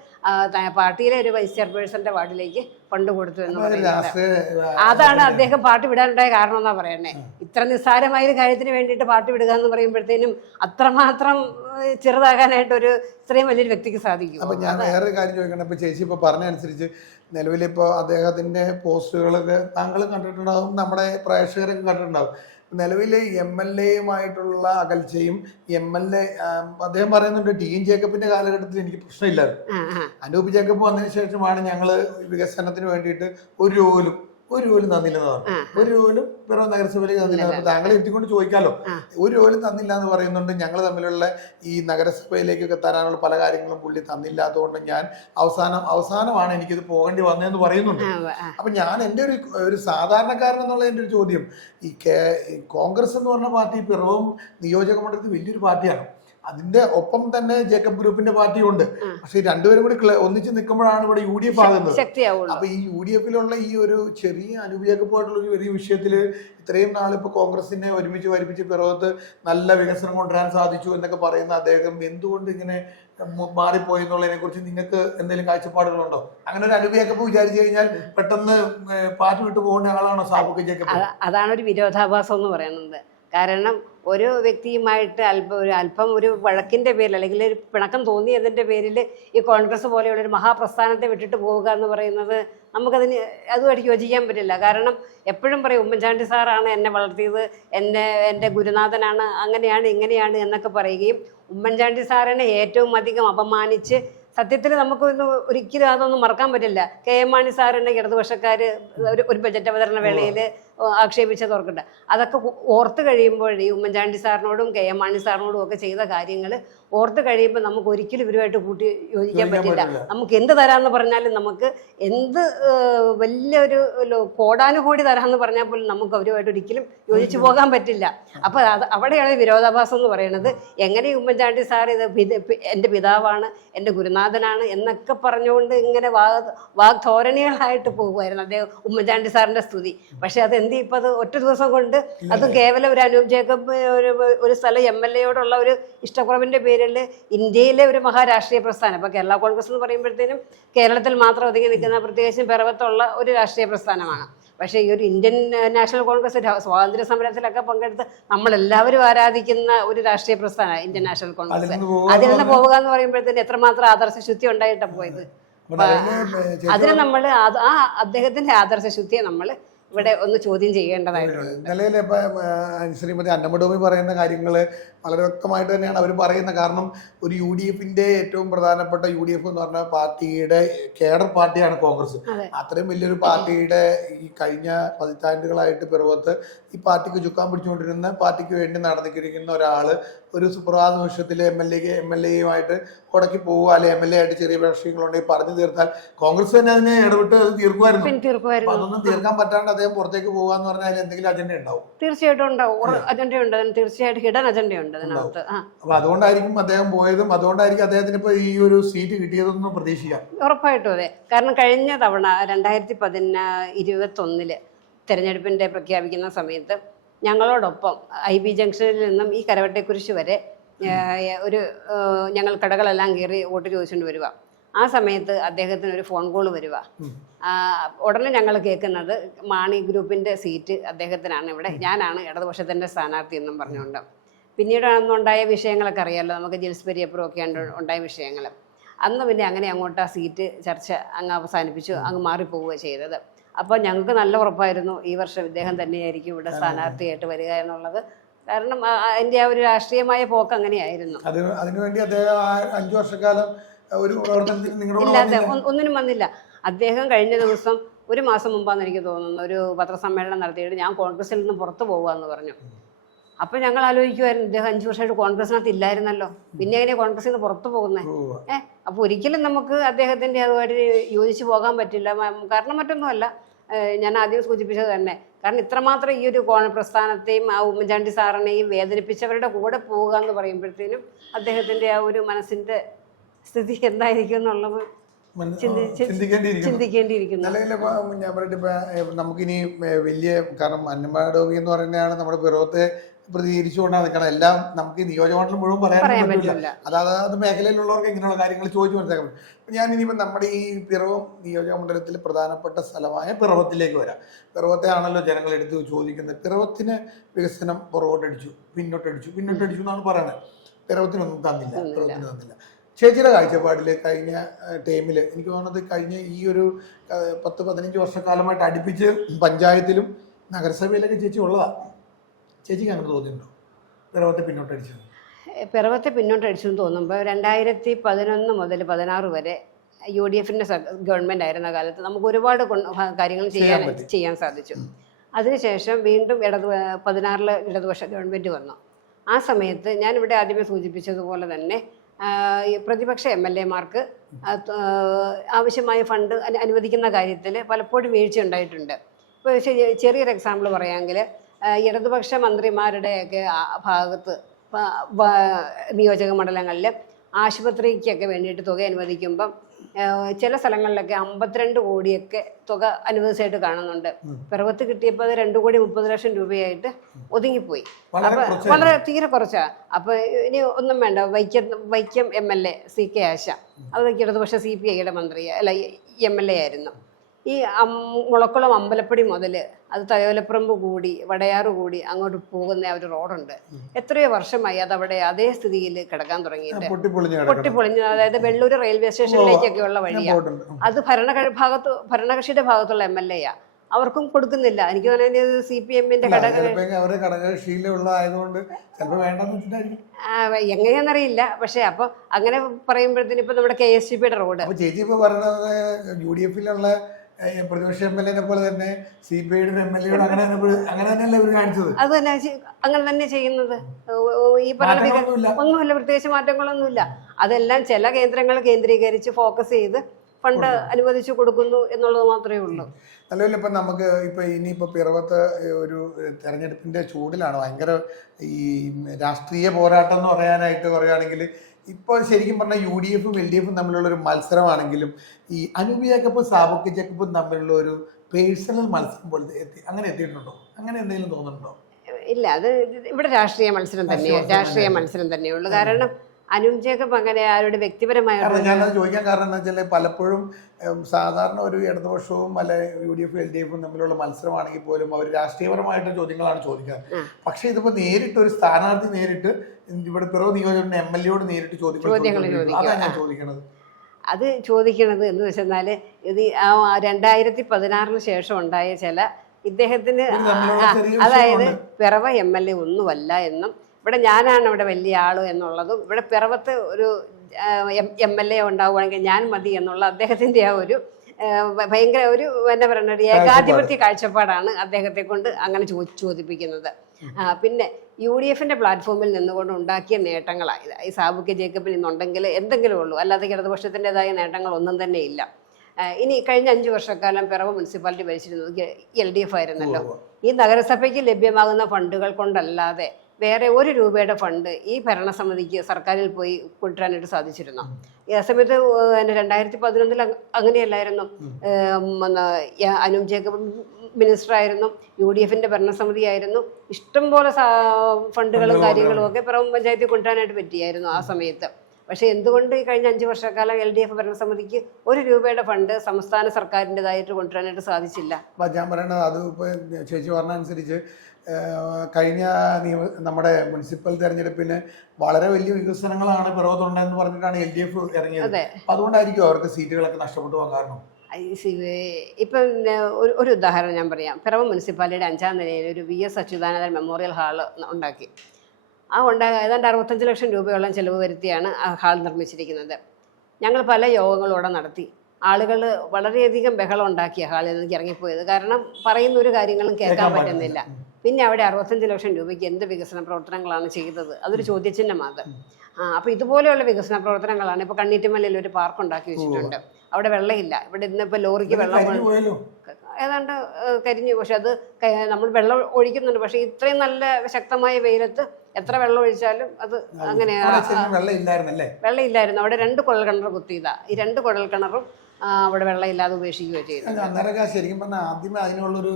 പാർട്ടിയിലെ ഒരു വൈസ് ചെയർപേഴ്സന്റെ വാർഡിലേക്ക് ഫണ്ട് കൊടുത്തു എന്ന് പറയുന്നത്. അതാണ് അദ്ദേഹം പാർട്ടി വിടാനുണ്ടായ കാരണം എന്നാ പറയണേ. ഇത്ര നിസ്സാരമായ ഒരു കാര്യത്തിന് വേണ്ടിയിട്ട് പാർട്ടി വിടുക എന്ന് പറയുമ്പോഴത്തേനും അത്രമാത്രം ചെറുതാകാനായിട്ട് ഒരു ഇത്രയും വലിയൊരു വ്യക്തിക്ക് സാധിക്കും. അപ്പൊ ഞാൻ വേറൊരു കാര്യം ചോദിക്കണം. ഇപ്പൊ ചേച്ചി ഇപ്പൊ പറഞ്ഞ അനുസരിച്ച് നിലവിലിപ്പോ അദ്ദേഹത്തിന്റെ പോസ്റ്റുകളൊക്കെ താങ്കളും കണ്ടിട്ടുണ്ടാവും, നമ്മുടെ പ്രേക്ഷകരൊക്കെ കണ്ടിട്ടുണ്ടാവും. നിലവിൽ MLA-യുമായിട്ടുള്ള അകൽച്ചയും അദ്ദേഹം പറയുന്നുണ്ട് TN ജേക്കബിന്റെ കാലഘട്ടത്തിൽ എനിക്ക് പ്രശ്നമില്ലായിരുന്നു, അനൂപ് ജേക്കബ് വന്നതിന് ശേഷമാണ് ഞങ്ങള് വികസനത്തിന് വേണ്ടിയിട്ട് ഒരു രൂപയിലും തന്നില്ലെന്ന് പറഞ്ഞു. ഒരു രൂപയിലും പിറവം നഗരസഭയിലേക്ക് തന്നില്ല. താങ്കളെ എത്തിക്കൊണ്ട് ചോദിക്കാലോ, ഒരു രൂപയിലും തന്നില്ല എന്ന് പറയുന്നുണ്ട്. ഞങ്ങൾ തമ്മിലുള്ള ഈ നഗരസഭയിലേക്കൊക്കെ തരാനുള്ള പല കാര്യങ്ങളും പുള്ളി തന്നില്ലാത്തതുകൊണ്ട് ഞാൻ അവസാനമാണ് എനിക്കിത് പോകേണ്ടി വന്നതെന്ന് പറയുന്നുണ്ട്. അപ്പൊ ഞാൻ എൻ്റെ ഒരു സാധാരണക്കാരൻ എന്നുള്ള എൻ്റെ ഒരു ചോദ്യം, ഈ കോൺഗ്രസ് എന്ന് പറഞ്ഞ പാർട്ടി പിറവം നിയോജക മണ്ഡലത്തിൽ വലിയൊരു പാർട്ടിയാണ്. അതിന്റെ ഒപ്പം തന്നെ ജേക്കബ് ഗ്രൂപ്പിന്റെ പാർട്ടിയുണ്ട്. പക്ഷെ രണ്ടുപേരും കൂടി ഒന്നിച്ച് നിൽക്കുമ്പോഴാണ് ഇവിടെ UDF ആകുന്നത്. അപ്പൊ ഈ UDF-ലുള്ള ഈ ഒരു ചെറിയ അനൂപ് ജേക്കബുമായിട്ടുള്ള ഒരു വലിയ വിഷയത്തിൽ ഇത്രയും നാളിപ്പോ കോൺഗ്രസിനെ ഒരുമിച്ച് വരിപ്പിച്ച് പിറവത്ത് നല്ല വികസനം കൊണ്ടുവരാൻ സാധിച്ചു എന്നൊക്കെ പറയുന്ന അദ്ദേഹം എന്തുകൊണ്ട് ഇങ്ങനെ മാറിപ്പോയി എന്നുള്ളതിനെ കുറിച്ച് നിങ്ങൾക്ക് എന്തെങ്കിലും കാഴ്ചപ്പാടുകളുണ്ടോ? അങ്ങനെ ഒരു അനൂപ് ജേക്കബ് വിചാരിച്ചു കഴിഞ്ഞാൽ പെട്ടെന്ന് പാർട്ടി വിട്ടു പോകേണ്ട ആളാണോ സാബുക്ക ജേക്കബ്? അതാണ് ഒരു വിരോധാഭാസം എന്ന് പറയുന്നത്. കാരണം ഒരു വ്യക്തിയുമായിട്ട് അല്പം ഒരു വഴക്കിന്റെ പേരിൽ അല്ലെങ്കിൽ ഒരു പിണക്കം തോന്നിയതിന്റെ പേരിൽ ഈ കോൺഗ്രസ് പോലെയുള്ള ഒരു മഹാപ്രസ്ഥാനത്തെ വിട്ടിട്ട് പോവുക എന്ന് പറയുന്നത് നമുക്കതിന് അതുമായിട്ട് യോജിക്കാൻ പറ്റില്ല. കാരണം എപ്പോഴും പറയും ഉമ്മൻചാണ്ടി സാറാണ് എന്നെ വളർത്തിയത്, എൻ്റെ ഗുരുനാഥനാണ്, അങ്ങനെയാണ് ഇങ്ങനെയാണ് എന്നൊക്കെ പറയുകയും ഉമ്മൻചാണ്ടി സാറിനെ ഏറ്റവും അധികം അപമാനിച്ച് സത്യത്തിൽ നമുക്കൊന്നും ഒരിക്കലും അതൊന്നും മറക്കാൻ പറ്റില്ല. KM മാണി സാറിൻ്റെ ഇടതുപക്ഷക്കാർ ഒരു ബജറ്റ് അവതരണ വേളയിൽ ആക്ഷേപിച്ചത് ഓർക്കട്ടെ. അതൊക്കെ ഓർത്ത് കഴിയുമ്പോൾ ഈ ഉമ്മൻചാണ്ടി സാറിനോടും കെ എം മാണി സാറിനോടും ഒക്കെ ചെയ്ത കാര്യങ്ങൾ ഓർത്ത് കഴിയുമ്പോൾ നമുക്ക് ഒരിക്കലും ഇവരുമായിട്ട് കൂട്ടി യോജിക്കാൻ പറ്റില്ല. നമുക്ക് എന്ത് തരാമെന്ന് പറഞ്ഞാലും, നമുക്ക് എന്ത് വലിയൊരു കോടാനുകോടി തരാമെന്ന് പറഞ്ഞാൽ പോലും നമുക്ക് അവരുമായിട്ട് ഒരിക്കലും യോജിച്ചു പോകാൻ പറ്റില്ല. അപ്പോൾ അവിടെയാണ് വിരോധാഭാസം എന്ന് പറയുന്നത്. എങ്ങനെ ഉമ്മൻചാണ്ടി സാർ ഇത് എൻ്റെ പിതാവാണ്, എൻ്റെ ഗുരുനാഥനാണ് എന്നൊക്കെ പറഞ്ഞുകൊണ്ട് ഇങ്ങനെ വാഗ്ധോരണികളായിട്ട് പോകുമായിരുന്നു അദ്ദേഹം, ഉമ്മൻചാണ്ടി സാറിൻ്റെ സ്തുതി. പക്ഷെ അത് എന്ത് ഇപ്പം അത് ഒറ്റ ദിവസം കൊണ്ട്, അതും കേവലം ഒരു അനൂപ് ജേക്കബ് ഒരു സ്ഥലം MLA യോടുള്ള ഒരു ഇഷ്ടക്കുറവിൻ്റെ പേരിൽ ഇന്ത്യയിലെ ഒരു മഹാരാഷ്ട്രീയ പ്രസ്ഥാനം, ഇപ്പോൾ കേരള കോൺഗ്രസ് എന്ന് പറയുമ്പോഴത്തേനും കേരളത്തിൽ മാത്രം ഒതുങ്ങി നിൽക്കുന്ന, പ്രത്യേകിച്ചും പിറവത്തുള്ള ഒരു രാഷ്ട്രീയ പ്രസ്ഥാനമാണ്. പക്ഷേ ഈ ഒരു ഇന്ത്യൻ നാഷണൽ കോൺഗ്രസ് സ്വാതന്ത്ര്യ സമരത്തിലൊക്കെ പങ്കെടുത്ത് നമ്മളെല്ലാവരും ആരാധിക്കുന്ന ഒരു രാഷ്ട്രീയ പ്രസ്ഥാനമാണ് ഇന്ത്യൻ നാഷണൽ കോൺഗ്രസ്. അതിൽ നിന്ന് പോവുക എന്ന് പറയുമ്പോഴത്തേന് എത്രമാത്രം ആദർശശുദ്ധി ഉണ്ടായിട്ടാണ് പോയത്. അതിന് നമ്മൾ ആ അദ്ദേഹത്തിന്റെ ആദർശശുദ്ധിയെ നമ്മൾ ഇവിടെ ഒന്ന് ചോദ്യം ചെയ്യേണ്ടതായിട്ടുണ്ട്. നിലയിൽ ഇപ്പം ശ്രീമതി അന്നമടോമി പറയുന്ന കാര്യങ്ങൾ വളരെ വ്യക്തമായിട്ട് തന്നെയാണ് അവർ പറയുന്നത്. കാരണം ഒരു UDFന്റെ ഏറ്റവും പ്രധാനപ്പെട്ട UDF എന്ന് പറഞ്ഞ പാർട്ടിയുടെ കേഡർ പാർട്ടിയാണ് കോൺഗ്രസ്. അത്രയും വലിയൊരു പാർട്ടിയുടെ ഈ കഴിഞ്ഞ പതിറ്റാണ്ടുകളായിട്ട് പിറവത്ത് ഈ പാർട്ടിക്ക് ചുക്കാൻ പിടിച്ചുകൊണ്ടിരുന്ന, പാർട്ടിക്ക് വേണ്ടി നടന്നിരിക്കുന്ന ഒരാൾ ഒരു സുപ്രഭാത നിമിഷത്തിൽ MLAയുമായിട്ട് ഉടക്കി പോവുക, അല്ലെങ്കിൽ MLA ആയിട്ട് ചെറിയ പ്രശ്നങ്ങളുണ്ടെങ്കിൽ പറഞ്ഞു തീർത്താൽ കോൺഗ്രസ് തന്നെ അതിനെ ഇടപെട്ട് അത് തീർക്കുമായിരുന്നു. അതൊന്നും തീർക്കാൻ പറ്റാണ്ട് അദ്ദേഹം പുറത്തേക്ക് പോകുക എന്ന് പറഞ്ഞാൽ എന്തെങ്കിലും അജണ്ട ഉണ്ടാവും. തീർച്ചയായിട്ടും ഉണ്ടാവും, അജണ്ടയുണ്ട്. തീർച്ചയായിട്ടും ഹിഡൻ അജണ്ടയുണ്ട് അതിനകത്ത്. അപ്പൊ അതുകൊണ്ടായിരിക്കും അദ്ദേഹം പോയതും, അതുകൊണ്ടായിരിക്കും അദ്ദേഹത്തിന് ഇപ്പൊ ഈ ഒരു സീറ്റ് കിട്ടിയതെന്ന് പ്രതീക്ഷിക്കാം. ഉറപ്പായിട്ടും അതെ. കാരണം കഴിഞ്ഞ തവണ 2021 തെരഞ്ഞെടുപ്പിന്റെ പ്രഖ്യാപിക്കുന്ന സമയത്ത് ഞങ്ങളോടൊപ്പം IB ജംഗ്ഷനിൽ നിന്നും ഈ കരവട്ടെക്കുരിശ് വരെ ഒരു ഞങ്ങൾ കടകളെല്ലാം കയറി വോട്ട് ചോദിച്ചുകൊണ്ട് വരിക. ആ സമയത്ത് അദ്ദേഹത്തിന് ഒരു ഫോൺ കോൾ വരിക. ഉടനെ ഞങ്ങൾ കേൾക്കുന്നത് മാണി ഗ്രൂപ്പിന്റെ സീറ്റ് അദ്ദേഹത്തിനാണ്, ഇവിടെ ഞാനാണ് ഇടതുപക്ഷത്തിന്റെ സ്ഥാനാർത്ഥി എന്നും പറഞ്ഞുകൊണ്ട്. പിന്നീട് അന്നുണ്ടായ വിഷയങ്ങളൊക്കെ അറിയാമല്ലോ, നമുക്ക് ജിൽസ് പെരിയപ്പുറം ഒക്കെ ഉണ്ടായ വിഷയങ്ങൾ. അന്ന് പിന്നെ അങ്ങനെ അങ്ങോട്ട് ആ സീറ്റ് ചർച്ച അങ്ങ് അവസാനിപ്പിച്ചു, അങ്ങ് മാറിപ്പോവുക ചെയ്തത്. അപ്പോൾ ഞങ്ങൾക്ക് നല്ല ഉറപ്പായിരുന്നു ഈ വർഷം ഇദ്ദേഹം തന്നെയായിരിക്കും ഇവിടെ സ്ഥാനാർത്ഥിയായിട്ട് വരിക എന്നുള്ളത്. കാരണം അതിൻ്റെ ആ ഒരു രാഷ്ട്രീയമായ പോക്ക് അങ്ങനെയായിരുന്നു. അതിനുവേണ്ടി അദ്ദേഹം 5 വർഷക്കാലം ഒരു ഇല്ലാതെ ഒന്നിനും വന്നില്ല. അദ്ദേഹം കഴിഞ്ഞ ദിവസം ഒരു മാസം മുമ്പാന്ന് എനിക്ക് തോന്നുന്നു ഒരു പത്രസമ്മേളനം നടത്തിയിട്ട് ഞാൻ കോൺഗ്രസിൽ നിന്ന് പുറത്തു പോകുകയെന്ന് പറഞ്ഞു. അപ്പം ഞങ്ങൾ ആലോചിക്കുമായിരുന്നു, ഇദ്ദേഹം 5 വർഷമായിട്ട് കോൺഗ്രസിനകത്ത് ഇല്ലായിരുന്നല്ലോ, പിന്നെ എങ്ങനെ കോൺഗ്രസിൽ നിന്ന് പുറത്തു പോകുന്നത്? അപ്പോൾ ഒരിക്കലും നമുക്ക് അദ്ദേഹത്തിൻ്റെ അതുമായിട്ട് യോജിച്ച് പോകാൻ പറ്റില്ല. കാരണം മറ്റൊന്നുമല്ല, ഞാൻ ആദ്യം സൂചിപ്പിച്ചത് തന്നെ, കാരണം ഇത്രമാത്രം ഈ ഒരു പ്രസ്ഥാനത്തെയും ആ ഉമ്മൻചാണ്ടി സാറിനെയും വേദനിപ്പിച്ചവരുടെ കൂടെ പോവുക എന്ന് പറയുമ്പോഴത്തേനും അദ്ദേഹത്തിൻ്റെ ആ ഒരു മനസ്സിൻ്റെ സ്ഥിതി എന്തായിരിക്കും എന്നുള്ളത് ചിന്തിക്കേണ്ടിയിരിക്കുന്നു. ഞാൻ പറഞ്ഞിട്ട് നമുക്കിനി വലിയ, കാരണം അന്നമടോമി എന്ന് പറയുന്നതാണ് നമ്മുടെ പിറവത്തെ പ്രതികരിച്ചുകൊണ്ടാണ് നിൽക്കണം. എല്ലാം നമുക്ക് ഈ നിയോജകമണ്ഡലം മുഴുവൻ പറയാൻ പറ്റില്ല. അതായത് മേഖലയിലുള്ളവർക്ക് ഇങ്ങനെയുള്ള കാര്യങ്ങൾ ചോദിച്ചു മനസ്സിലാക്കാൻ പറ്റും. അപ്പം ഞാൻ ഇനിയിപ്പോൾ നമ്മുടെ ഈ പിറവം നിയോജകമണ്ഡലത്തിൽ പ്രധാനപ്പെട്ട സ്ഥലമായ പിറവത്തിലേക്ക് വരാം. പിറവത്തെ ആണല്ലോ ജനങ്ങൾ എടുത്ത് ചോദിക്കുന്നത്. പിറവത്തിന് വികസനം പിന്നോട്ടടിച്ചു എന്നാണ് പറയുന്നത്. പിറവത്തിനൊന്നും തന്നില്ല. ചേച്ചിയുടെ കാഴ്ചപ്പാടിൽ കഴിഞ്ഞ ടൈമിൽ എനിക്ക് തോന്നുന്നത് കഴിഞ്ഞ ഈ ഒരു 10-15 വർഷക്കാലമായിട്ട് അടുപ്പിച്ച് പഞ്ചായത്തിലും നഗരസഭയിലൊക്കെ ചേച്ചി ഉള്ളതാണ്. ചേച്ചിക്ക് അങ്ങനെ തോന്നിയിട്ടുണ്ടോ പിറവത്തെ പിന്നോട്ടടിച്ചത്? പിറവത്തെ പിന്നോട്ടടിച്ചെന്ന് തോന്നുമ്പോൾ 2011 മുതൽ 16 വരെ UDFന്റെ ഗവൺമെൻറ് ആയിരുന്ന കാലത്ത് നമുക്ക് ഒരുപാട് കാര്യങ്ങൾ ചെയ്യാൻ സാധിച്ചു. അതിനുശേഷം വീണ്ടും 16 ഇടതുപക്ഷ ഗവൺമെൻറ് വന്നു. ആ സമയത്ത് ഞാനിവിടെ ആദ്യമേ സൂചിപ്പിച്ചതുപോലെ തന്നെ പ്രതിപക്ഷ MLAമാർക്ക് ആവശ്യമായ ഫണ്ട് അനുവദിക്കുന്ന കാര്യത്തിൽ പലപ്പോഴും വീഴ്ച ഉണ്ടായിട്ടുണ്ട്. ഇപ്പോൾ ചെറിയൊരു എക്സാമ്പിൾ പറയാമെങ്കിൽ ഇടതുപക്ഷ മന്ത്രിമാരുടെയൊക്കെ ഭാഗത്ത് നിയോജക മണ്ഡലങ്ങളിൽ ആശുപത്രിക്കൊക്കെ വേണ്ടിയിട്ട് തുക അനുവദിക്കുമ്പം ചില സ്ഥലങ്ങളിലൊക്കെ 52 കോടിയൊക്കെ തുക അനുവദിച്ചായിട്ട് കാണുന്നുണ്ട്. പിറവത്ത് കിട്ടിയപ്പോൾ അത് 2,30,00,000 രൂപയായിട്ട് ഒതുങ്ങിപ്പോയി. അപ്പം വളരെ തീരെ കുറച്ചാണ്. അപ്പോൾ ഇനി ഒന്നും വേണ്ട, വൈക്കം MLA CK ആശ, അതൊക്കെ ഇടതുപക്ഷ CPIയുടെ MLA ആയിരുന്നു. ഈ മുളക്കുളം അമ്പലപ്പടി മുതൽ അത് തയോലപ്പറമ്പ് കൂടി വടയാറ് കൂടി അങ്ങോട്ട് പോകുന്ന ഒരു റോഡുണ്ട്. എത്രയോ വർഷമായി അതവിടെ അതേ സ്ഥിതിയിൽ കിടക്കാൻ തുടങ്ങിയിട്ട്, പൊട്ടിപ്പൊളിഞ്ഞ്, അതായത് വെള്ളൂർ റെയിൽവേ സ്റ്റേഷനിലേക്കൊക്കെ ഉള്ള വഴിയാണ്. അത് ഭരണകക്ഷിയുടെ ഭാഗത്തുള്ള MLA അവർക്കും കൊടുക്കുന്നില്ല. എനിക്ക് തോന്നുന്നത് CPMന്റെ എങ്ങനെയാണെന്നറിയില്ല. പക്ഷെ അപ്പൊ അങ്ങനെ പറയുമ്പോഴത്തേന് ഇപ്പൊ നമ്മുടെ KSTPയുടെ റോഡ് ചേച്ചി ഇപ്പൊ പറയുന്നത് UDFലുള്ള പ്രതിപക്ഷ എം എൽ എനെ പോലെ തന്നെ CPIയുടെ MLA അങ്ങനെ തന്നെയല്ലേ ഇവർ കാണിച്ചത്. അത് തന്നെ അങ്ങനെ തന്നെ ചെയ്യുന്നത്. ഈ പറയുന്ന മാറ്റങ്ങളൊന്നുമില്ല. ഒന്നുമില്ല, പ്രത്യേകിച്ച് മാറ്റങ്ങളൊന്നുമില്ല. അതെല്ലാം ചില കേന്ദ്രങ്ങൾ കേന്ദ്രീകരിച്ച് ഫോക്കസ് ചെയ്ത് ഫണ്ട് അനുവദിച്ചു കൊടുക്കുന്നു എന്നുള്ളത് മാത്രമേ ഉള്ളൂ. നിലവിൽ ഇപ്പം നമുക്ക് ഇപ്പം ഇനിയിപ്പോൾ പിറവത്ത് ഒരു തെരഞ്ഞെടുപ്പിൻ്റെ ചൂടിലാണ് ഭയങ്കര ഈ രാഷ്ട്രീയ പോരാട്ടം എന്ന് പറയാനായിട്ട് പറയുകയാണെങ്കിൽ ഇപ്പോൾ ശരിക്കും പറഞ്ഞാൽ UDF ഉം LDF ഉം തമ്മിലുള്ളൊരു മത്സരമാണെങ്കിലും ഈ അനൂപ് ജേക്കബും സാബുക്ക് ജേക്കബും തമ്മിലുള്ള ഒരു പേഴ്സണൽ മത്സരം പോലെ അങ്ങനെ എത്തിയിട്ടുണ്ടോ? അങ്ങനെ എന്തെങ്കിലും തോന്നുന്നുണ്ടോ? ഇല്ല, അത് ഇവിടെ രാഷ്ട്രീയ മത്സരം തന്നെയുള്ളൂ. കാരണം അനൂപ് ജേക്കബ് അങ്ങനെ ആരുടെ വ്യക്തിപരമായ ഞാനത് ചോദിക്കാൻ കാരണം എന്താ വെച്ചാൽ പലപ്പോഴും സാധാരണ ഒരു ഇടതുപക്ഷവും അല്ലെ UDF LDF ഉം തമ്മിലുള്ള മത്സരമാണെങ്കിൽ പോലും അവർ രാഷ്ട്രീയപരമായിട്ട് ചോദ്യങ്ങളാണ് ചോദിക്കാറ്. പക്ഷെ ഇതിപ്പോ നേരിട്ട് ഒരു സ്ഥാനാർത്ഥി നേരിട്ട് ഇവിടെ പിറവ നിയോജകന്റെ MLA നേരിട്ട് ചോദിക്കുന്നത് അതാണ് ഞാൻ ചോദിക്കണത്. അത് ചോദിക്കണത് എന്ന് വെച്ചെന്നാൽ ഇത് 2016 ശേഷം ഉണ്ടായ ചില ഇദ്ദേഹത്തിന് അതായത് പിറവ MLA ഒന്നുമല്ല എന്നും ഇവിടെ ഞാനാണ് ഇവിടെ വലിയ ആള് എന്നുള്ളതും ഇവിടെ പിറവത്ത് ഒരു MLA ഉണ്ടാവുകയാണെങ്കിൽ ഞാൻ മതി എന്നുള്ള അദ്ദേഹത്തിന്റെ ആ ഒരു ഭയങ്കര ഒരു എന്താ പറയുക ഒരു ഏകാധിപത്യ കാഴ്ചപ്പാടാണ് അദ്ദേഹത്തെ കൊണ്ട് അങ്ങനെ ചോദിപ്പിക്കുന്നത്. പിന്നെ UDFന്റെ പ്ലാറ്റ്ഫോമിൽ നിന്നുകൊണ്ട് ഉണ്ടാക്കിയ നേട്ടങ്ങളായത് ഈ സാബുക്ക് ജേക്കബിൽ നിന്നുണ്ടെങ്കിൽ എന്തെങ്കിലും ഉള്ളൂ, അല്ലാതെ ഇടതുപക്ഷത്തിൻ്റെതായ നേട്ടങ്ങൾ ഒന്നും തന്നെ ഇല്ല. ഇനി കഴിഞ്ഞ 5 വർഷക്കാലം പിറവ മുനിസിപ്പാലിറ്റി ഭരിച്ചിരുന്നത് LDF ആയിരുന്നല്ലോ. ഈ നഗരസഭയ്ക്ക് ലഭ്യമാകുന്ന ഫണ്ടുകൾ കൊണ്ടല്ലാതെ വേറെ 1 രൂപയുടെ ഫണ്ട് ഈ ഭരണസമിതിക്ക് സർക്കാരിൽ പോയി കൊണ്ടുവരാനായിട്ട് സാധിച്ചിരുന്നു. ഈ സമയത്ത് 2011 അങ്ങനെയല്ലായിരുന്നു. അനൂപ് ജേക്കബ് മിനിസ്റ്റർ ആയിരുന്നു, UDFന്റെ ഭരണസമിതിയായിരുന്നു. ഇഷ്ടംപോലെ ഫണ്ടുകളും കാര്യങ്ങളും ഒക്കെ പിറവം പഞ്ചായത്തിൽ കൊണ്ടുവരാനായിട്ട് പറ്റിയായിരുന്നു ആ സമയത്ത്. പക്ഷെ എന്തുകൊണ്ട് ഈ കഴിഞ്ഞ 5 വർഷക്കാലം LDF ഭരണസമിതിക്ക് 1 രൂപയുടെ ഫണ്ട് സംസ്ഥാന സർക്കാരിൻ്റെതായിട്ട് കൊണ്ടുവരാനായിട്ട് സാധിച്ചില്ല? ഞാൻ പറയണത് അത് ഇപ്പോൾ ചേച്ചി പറഞ്ഞനുസരിച്ച് കഴിഞ്ഞ നമ്മുടെ മുനിസിപ്പൽ തെരഞ്ഞെടുപ്പിന് വളരെ വലിയ വികസനങ്ങളാണ് പിറവത്തുണ്ടെന്ന് പറഞ്ഞിട്ടാണ് LDF ഇറങ്ങിയത്. അതുകൊണ്ടായിരിക്കും അവർക്ക് സീറ്റുകളൊക്കെ നഷ്ടപ്പെട്ടു പോകാൻ കാരണം. ഇപ്പം ഒരു ഉദാഹരണം ഞാൻ പറയാം. പിറവ മുനിസിപ്പാലിറ്റിയുടെ 5ാം നിലയിൽ ഒരു VS അച്യുതാനന്ദൻ മെമ്മോറിയൽ ഹാള് ഉണ്ടാക്കി. ഏതാണ്ട് 65 ലക്ഷം രൂപയോളം ചെലവ് വരുത്തിയാണ് ആ ഹാൾ നിർമ്മിച്ചിരിക്കുന്നത്. ഞങ്ങൾ പല യോഗങ്ങളോടെ നടത്തി. ആളുകൾ വളരെയധികം ബഹളം ഉണ്ടാക്കിയ ഹാളിൽ നിന്ന് ഇറങ്ങിപ്പോയത്. കാരണം പറയുന്ന ഒരു കാര്യങ്ങളും കേൾക്കാൻ പറ്റുന്നില്ല. പിന്നെ അവിടെ 65 ലക്ഷം രൂപയ്ക്ക് എന്ത് വികസന പ്രവർത്തനങ്ങളാണ് ചെയ്തത്? അതൊരു ചോദ്യചിഹ്നമാണ്. അപ്പോൾ ഇതുപോലെയുള്ള വികസന പ്രവർത്തനങ്ങളാണ്. ഇപ്പോൾ കണ്ണീറ്റുമലയിൽ ഒരു പാർക്ക് ഉണ്ടാക്കി വെച്ചിട്ടുണ്ട്. അവിടെ വെള്ളമില്ല. ഇവിടെ ഇന്നിപ്പോൾ ലോറിക്ക് വെള്ളം ഏതാണ്ട് കരിഞ്ഞു. പക്ഷെ അത് നമ്മൾ വെള്ളം ഒഴിക്കുന്നുണ്ട്. പക്ഷെ ഇത്രയും നല്ല ശക്തമായ വെയിലത്ത് എത്ര വെള്ളം ഒഴിച്ചാലും അത് അങ്ങനെ വെള്ളമില്ലായിരുന്നു. അവിടെ 2 കുഴൽക്കിണർ കുത്തിയതാ. ഈ 2 കുഴൽക്കിണറും അവിടെ വെള്ളമില്ലാതെ ഉപേക്ഷിക്കുകയോ ചെയ്തു. ശരിക്കും പറഞ്ഞാൽ ആദ്യമേ അതിനുള്ളൊരു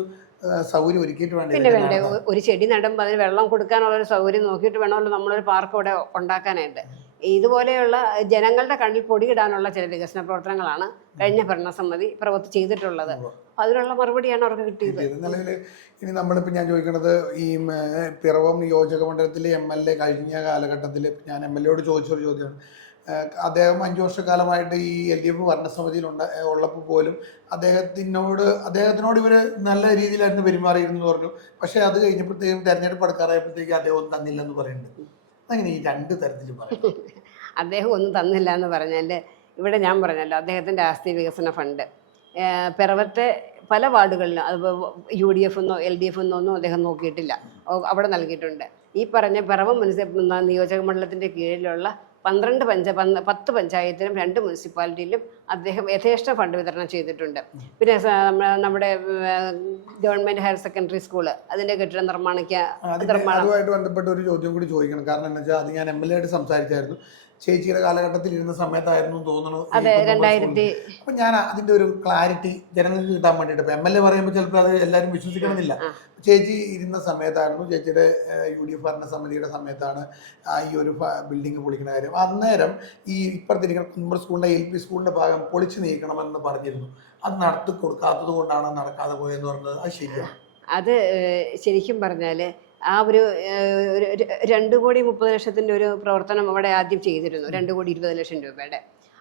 സൗകര്യം ഒരുക്കിയിട്ട് വേണ്ട. പിന്നെ വേണ്ടേ ഒരു ചെടി നടുമ്പോൾ അതിന് വെള്ളം കൊടുക്കാനുള്ളൊരു സൗകര്യം നോക്കിയിട്ട് വേണമല്ലോ നമ്മളൊരു പാർക്ക് ഇവിടെ ഉണ്ടാക്കാനായിട്ട്. ഇതുപോലെയുള്ള ജനങ്ങളുടെ കണ്ണിൽ പൊടിയിടാനുള്ള ചില വികസന പ്രവർത്തനങ്ങളാണ് കഴിഞ്ഞ ഭരണസമിതി പ്രവർത്തി ചെയ്തിട്ടുള്ളത്. അതിനുള്ള മറുപടിയാണ് അവർക്ക് കിട്ടിയത്. നിലവിൽ ഇനി നമ്മളിപ്പോൾ ഞാൻ ചോദിക്കുന്നത് ഈ പിറവം നിയോജക മണ്ഡലത്തിലെ MLA കഴിഞ്ഞ കാലഘട്ടത്തിൽ ഞാൻ MLAയോട് ചോദിച്ചൊരു ചോദ്യമാണ്. അദ്ദേഹം 5 വർഷക്കാലമായിട്ട് ഈ LDF ഭരണസമിതിയിൽ ഉള്ളപ്പോൾ പോലും അദ്ദേഹത്തിനോട് ഇവർ നല്ല രീതിയിലായിരുന്നു പെരുമാറിയിരുന്നു പറഞ്ഞു. പക്ഷേ അത് കഴിഞ്ഞപ്പോഴത്തേക്കും തെരഞ്ഞെടുപ്പ് അടുക്കാറായപ്പോഴത്തേക്ക് അദ്ദേഹം ഒന്നും തന്നില്ലെന്ന് പറയുന്നുണ്ട്. അങ്ങനെ ഈ 2 തരത്തിൽ പറയും. അദ്ദേഹം ഒന്നും തന്നില്ല എന്ന് പറഞ്ഞാൽ ഇവിടെ ഞാൻ പറഞ്ഞല്ലോ അദ്ദേഹത്തിൻ്റെ ആസ്തി വികസന ഫണ്ട് പിറവത്തെ പല വാർഡുകളിലും അത് UDF എന്നോ LDF എന്നോ ഒന്നും അദ്ദേഹം നോക്കിയിട്ടില്ല. അവിടെ നൽകിയിട്ടുണ്ട്. ഈ പറഞ്ഞ പിറവം നിയോജക മണ്ഡലത്തിൻ്റെ കീഴിലുള്ള 10 പഞ്ചായത്തിലും 2 മുനിസിപ്പാലിറ്റിയിലും അദ്ദേഹം യഥേഷ്ട ഫണ്ട് വിതരണം ചെയ്തിട്ടുണ്ട്. പിന്നെ നമ്മുടെ ഗവൺമെന്റ് ഹയർ സെക്കൻഡറി സ്കൂള് അതിന്റെ കെട്ടിട അതുമായിട്ട് ബന്ധപ്പെട്ട ഒരു ചോദ്യം കൂടി ചോദിക്കണം. കാരണം എന്താ വെച്ചാൽ അത് ഞാൻ MLAയോട് സംസാരിച്ചായിരുന്നു. ചേച്ചിയുടെ കാലഘട്ടത്തിൽ ഇരുന്ന സമയത്തായിരുന്നു തോന്നുന്നു. അപ്പൊ ഞാൻ അതിന്റെ ഒരു ക്ലാരിറ്റി ജനങ്ങൾക്ക് കിട്ടാൻ വേണ്ടിയിട്ട് ഇപ്പൊ MLA പറയുമ്പോൾ ചിലപ്പോൾ അത് എല്ലാവരും വിശ്വസിക്കണമെന്നില്ല. ചേച്ചി ഇരുന്ന സമയത്തായിരുന്നു, ചേച്ചിയുടെ UDF ഭരണസമിതിയുടെ സമയത്താണ് ഈ ഒരു ബിൽഡിംഗ് പൊളിക്കുന്ന കാര്യം. അന്നേരം ഈ ഇപ്പുറത്തിരിക്കുന്ന കുമ്പർ സ്കൂളിന്റെ LP സ്കൂളിന്റെ ഭാഗം പൊളിച്ചു നീക്കണമെന്ന് പറഞ്ഞിരുന്നു. അത് നടത്തി കൊടുക്കാത്തത് കൊണ്ടാണ് നടക്കാതെ പോയെന്ന് പറഞ്ഞത്. അത് ശരിയാണ്. അത് ശരിക്കും പറഞ്ഞാൽ ആ ഒരു 2,30,00,000 ഒരു പ്രവർത്തനം അവിടെ ആദ്യം ചെയ്തിരുന്നു. 2,20,00,000 രൂപയുടെ.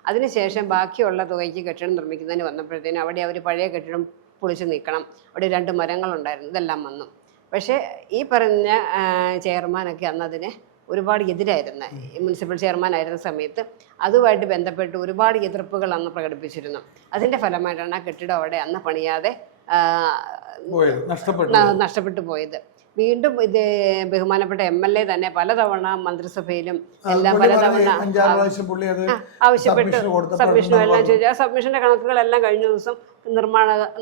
അതിനുശേഷം ബാക്കിയുള്ള തുകയ്ക്ക് കെട്ടിടം നിർമ്മിക്കുന്നതിന് വന്നപ്പോഴത്തേനും അവിടെ അവർ പഴയ കെട്ടിടം പൊളിച്ചു നീക്കണം. അവിടെ 2 മരങ്ങളുണ്ടായിരുന്നു. ഇതെല്ലാം വന്നു. പക്ഷേ ഈ പറഞ്ഞ ചെയർമാനൊക്കെ അന്നതിനെ ഒരുപാട് എതിരായിരുന്നു. മുനിസിപ്പൽ ചെയർമാൻ ആയിരുന്ന സമയത്ത് അതുമായിട്ട് ബന്ധപ്പെട്ട് ഒരുപാട് എതിർപ്പുകൾ അന്ന് പ്രകടിപ്പിച്ചിരുന്നു. അതിൻ്റെ ഫലമായിട്ടാണ് ആ കെട്ടിടം അവിടെ അന്ന് പണിയാതെ നഷ്ടപ്പെട്ടു പോയത്. വീണ്ടും ഇത് ബഹുമാനപ്പെട്ട MLA തന്നെ പലതവണ മന്ത്രിസഭയിലും എല്ലാം പലതവണ ആവശ്യപ്പെട്ട് സബ്മിഷനും എല്ലാം ചോദിച്ചു. ആ സബ്മിഷന്റെ കണക്കുകളെല്ലാം കഴിഞ്ഞ ദിവസം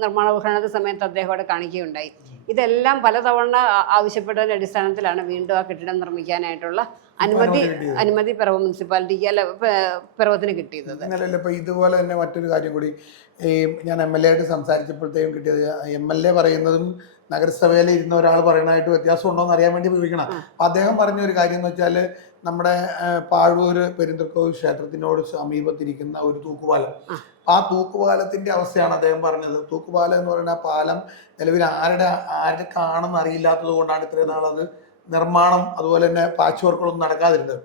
നിർമ്മാണോദ്ഘാടന സമയത്ത് അദ്ദേഹം അവിടെ കാണിക്കുകയുണ്ടായി. ഇതെല്ലാം പലതവണ ആവശ്യപ്പെട്ടതിന്റെ അടിസ്ഥാനത്തിലാണ് വീണ്ടും ആ കെട്ടിടം നിർമ്മിക്കാനായിട്ടുള്ള അനുമതി പിറവം മുനിസിപ്പാലിറ്റിക്ക് അല്ല പിറവത്തിന് കിട്ടിയത്. ഇതുപോലെ തന്നെ മറ്റൊരു കാര്യം കൂടി ഈ ഞാൻ MLA ആയിട്ട് സംസാരിച്ചപ്പോഴത്തേക്കും കിട്ടിയത്, MLA പറയുന്നതും നഗരസഭയിൽ ഇരുന്ന ഒരാൾ പറയുന്നതായിട്ട് വ്യത്യാസം ഉണ്ടോ എന്ന് അറിയാൻ വേണ്ടി ചോദിക്കണം. അപ്പം അദ്ദേഹം പറഞ്ഞ ഒരു കാര്യം എന്ന് വെച്ചാൽ നമ്മുടെ പാഴൂർ പെരുന്തൽക്കോവിൽ ക്ഷേത്രത്തിനോട് സമീപത്തിരിക്കുന്ന ഒരു തൂക്കുപാലം, ആ തൂക്കുപാലത്തിന്റെ അവസ്ഥയാണ് അദ്ദേഹം പറഞ്ഞത്. തൂക്കുപാലം എന്ന് പറയുന്ന പാലം നിലവിൽ ആരുടെക്കാണെന്ന് അറിയില്ലാത്തത് കൊണ്ടാണ് ഇത്രയും നാളത് നിർമ്മാണം അതുപോലെ തന്നെ പാച്ച് വർക്കുകളൊന്നും നടക്കാതിരുന്നത്.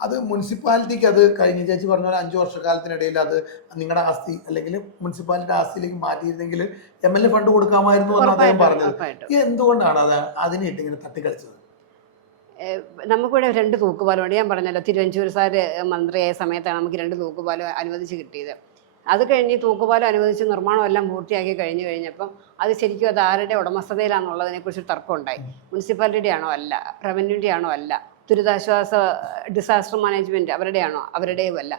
അത് മുനിസിപ്പാലിറ്റിക്ക് അത് കഴിഞ്ഞ ചേച്ചി പറഞ്ഞ പോലെ 5 വർഷക്കാലത്തിനിടയിൽ അത് നിങ്ങളുടെ ആസ്തി അല്ലെങ്കിൽ മുനിസിപ്പാലിറ്റി ആസ്തിയിലേക്ക് മാറ്റിയിരുന്നെങ്കിൽ MLA ഫണ്ട് കൊടുക്കാമായിരുന്നു എന്ന് അദ്ദേഹം പറഞ്ഞത്. എന്തുകൊണ്ടാണ് അത് അതിനായിട്ട് ഇങ്ങനെ തട്ടിക്കളിച്ചത്? നമുക്കിവിടെ 2 തൂക്കുപാലമുണ്ട്. ഞാൻ പറഞ്ഞല്ലോ, തിരുവഞ്ചൂർ സാറ് മന്ത്രിയായ സമയത്താണ് നമുക്ക് 2 തൂക്കുപാലം അനുവദിച്ച് കിട്ടിയത്. അത് കഴിഞ്ഞ് തൂക്കുപാലം അനുവദിച്ച് നിർമ്മാണം എല്ലാം പൂർത്തിയാക്കി കഴിഞ്ഞപ്പം അത് ശരിക്കും അത് ആരുടെ ഉടമസ്ഥതയിലാണെന്നുള്ളതിനെക്കുറിച്ച് തർക്കമുണ്ടായി. മുനിസിപ്പാലിറ്റിയുടെ ആണോ അല്ല, റവന്യൂൻ്റെ ആണോ അല്ല, ദുരിതാശ്വാസ ഡിസാസ്റ്റർ മാനേജ്മെൻറ്റ് അവരുടെയാണോ അവരുടെയും അല്ല,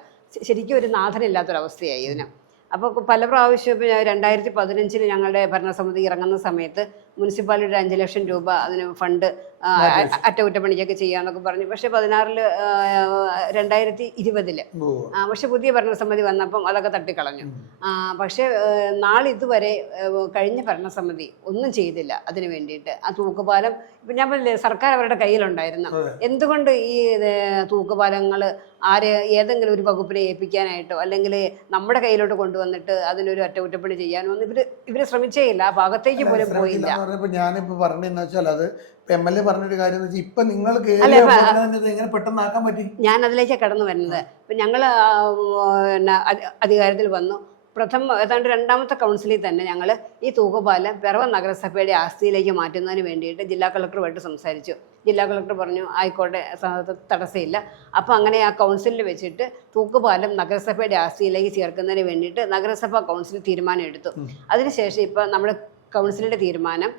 ശരിക്കും ഒരു നാഥനില്ലാത്തൊരവസ്ഥയായി ഇതിന്. അപ്പോൾ പല പ്രാവശ്യം ഇപ്പോൾ 2015 ഞങ്ങളുടെ ഭരണസമിതി ഇറങ്ങുന്ന സമയത്ത് മുനിസിപ്പാലിറ്റിയുടെ 5 ലക്ഷം രൂപ അതിന് ഫണ്ട് അറ്റകുറ്റപ്പണിക്കൊക്കെ ചെയ്യാന്നൊക്കെ പറഞ്ഞു. പക്ഷെ 2020 പക്ഷെ പുതിയ ഭരണസമിതി വന്നപ്പം അതൊക്കെ തട്ടിക്കളഞ്ഞു. പക്ഷെ നാളിതുവരെ കഴിഞ്ഞ ഭരണസമിതി ഒന്നും ചെയ്തില്ല അതിന് വേണ്ടിയിട്ട്. ആ തൂക്കുപാലം ഇപ്പം ഞാൻ പറഞ്ഞില്ലേ, സർക്കാർ അവരുടെ കയ്യിലുണ്ടായിരുന്നു. എന്തുകൊണ്ട് ഈ തൂക്കുപാലങ്ങൾ ഏതെങ്കിലും ഒരു വകുപ്പിനെ ഏൽപ്പിക്കാനായിട്ടോ അല്ലെങ്കിൽ നമ്മുടെ കയ്യിലോട്ട് കൊണ്ടുവന്നിട്ട് അതിനൊരു അറ്റകുറ്റപ്പണി ചെയ്യാനോ ഒന്നും ഇവര് ശ്രമിച്ചേ ഇല്ല. ആ ഭാഗത്തേക്ക് പോലും പോയില്ല. ഞാനിപ്പോ പറഞ്ഞെന്ന് വെച്ചാൽ അത് MLA പറഞ്ഞൊരു കാര്യം എന്ന് വെച്ചാൽ ഇപ്പൊ നിങ്ങൾ എങ്ങനെ പെട്ടെന്നാക്കാൻ പറ്റി? ഞാൻ അതിലേക്ക് കടന്നു വരുന്നത്, ഇപ്പൊ ഞങ്ങള് അധികാരത്തിൽ വന്നു. ഏതാണ്ട് 2ാമത്തെ കൗൺസിലിൽ തന്നെ ഞങ്ങൾ ഈ തൂക്കുപാലം പിറവം നഗരസഭയുടെ ആസ്തിയിലേക്ക് മാറ്റുന്നതിന് വേണ്ടിയിട്ട് ജില്ലാ കളക്ടറുമായിട്ട് സംസാരിച്ചു. ജില്ലാ കളക്ടർ പറഞ്ഞു ആയിക്കോട്ടെ, തടസ്സമില്ല. അപ്പോൾ അങ്ങനെ ആ കൗൺസിലിൽ വെച്ചിട്ട് തൂക്കുപാലം നഗരസഭയുടെ ആസ്തിയിലേക്ക് ചേർക്കുന്നതിന് വേണ്ടിയിട്ട് നഗരസഭാ കൗൺസിൽ തീരുമാനം എടുത്തു. അതിനുശേഷം ഇപ്പം നമ്മുടെ കൗൺസിലിൻ്റെ തീരുമാനം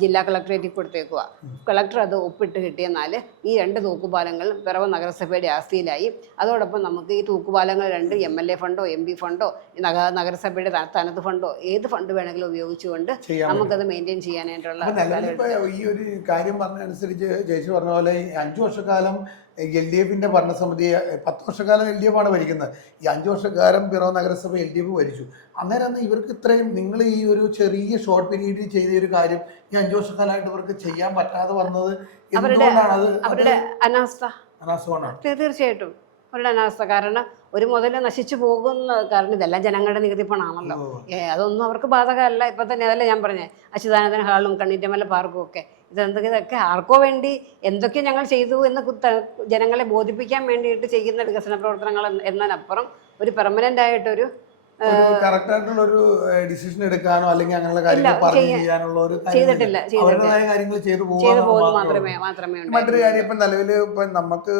ജില്ലാ കളക്ടറേറ്റിൽ കൊടുത്തേക്കുക. കളക്ടർ അത് ഒപ്പിട്ട് കിട്ടിയെന്നാൽ ഈ 2 തൂക്കുപാലങ്ങളും പിറവം നഗരസഭയുടെ ആസ്തിയിലായി. അതോടൊപ്പം നമുക്ക് ഈ തൂക്കുപാലങ്ങൾ 2 MLA ഫണ്ടോ MP ഫണ്ടോ നഗരസഭയുടെ തനത് ഫണ്ടോ ഏത് ഫണ്ട് വേണമെങ്കിലും ഉപയോഗിച്ചുകൊണ്ട് നമുക്കത് മെയിൻറ്റെയിൻ ചെയ്യാനായിട്ടുള്ള. ഈ ഒരു കാര്യം പറഞ്ഞനുസരിച്ച് ചേച്ചി പറഞ്ഞ പോലെ 5 വർഷക്കാലം LDFന്റെ ഭരണസമിതി 10 വർഷക്കാലം LDF ആണ് ഭരിക്കുന്നത്. ഈ 5 വർഷക്കാലം പിറവം നഗരസഭ LDF ഭരിച്ചു. അന്നേരം ഇവർക്ക് ഇത്രയും നിങ്ങൾ ഈ ഒരു ചെറിയ ഷോർട്ട് പീരീഡിൽ ചെയ്ത ഒരു കാര്യം ഈ 5 വർഷക്കാലമായിട്ട് ഇവർക്ക് ചെയ്യാൻ പറ്റാതെ വന്നത് എന്തുകൊണ്ടാണ്? അവരുടെ അനാസ്ഥ. തീർച്ചയായിട്ടും അവരുടെ അനാസ്ഥ. കാരണം ഒരു മുതൽ നശിച്ചു പോകുന്ന കാരണം ഇതെല്ലാം ജനങ്ങളുടെ നികുതി പണമാണല്ലോ. അതൊന്നും അവർക്ക് ബാധകമല്ല. ഇപ്പൊ തന്നെ അതല്ലേ ഞാൻ പറഞ്ഞേ, അച്യുതാനന്ദൻ ഹാളും കണ്ണീറ്റമല പാർക്കും ഒക്കെ ഇതൊക്കെ ആർക്കോ വേണ്ടി എന്തൊക്കെ ഞങ്ങൾ ചെയ്തു എന്ന് ജനങ്ങളെ ബോധിപ്പിക്കാൻ വേണ്ടിയിട്ട് ചെയ്യുന്ന വികസന പ്രവർത്തനങ്ങൾ എന്നതിനപ്പുറം ഒരു പെർമനന്റ് ആയിട്ടൊരു കറക്റ്റായിട്ടുള്ള ഒരു ഡിസിഷൻ എടുക്കാനോ അല്ലെങ്കിൽ അങ്ങനെയുള്ള കാര്യങ്ങൾ പറഞ്ഞു ചെയ്യാനുള്ള ഒരു അവരുടേതായ കാര്യങ്ങൾ ചെയ്തു മാത്രമേ. മറ്റൊരു കാര്യം ഇപ്പം നിലവിൽ ഇപ്പം നമുക്ക്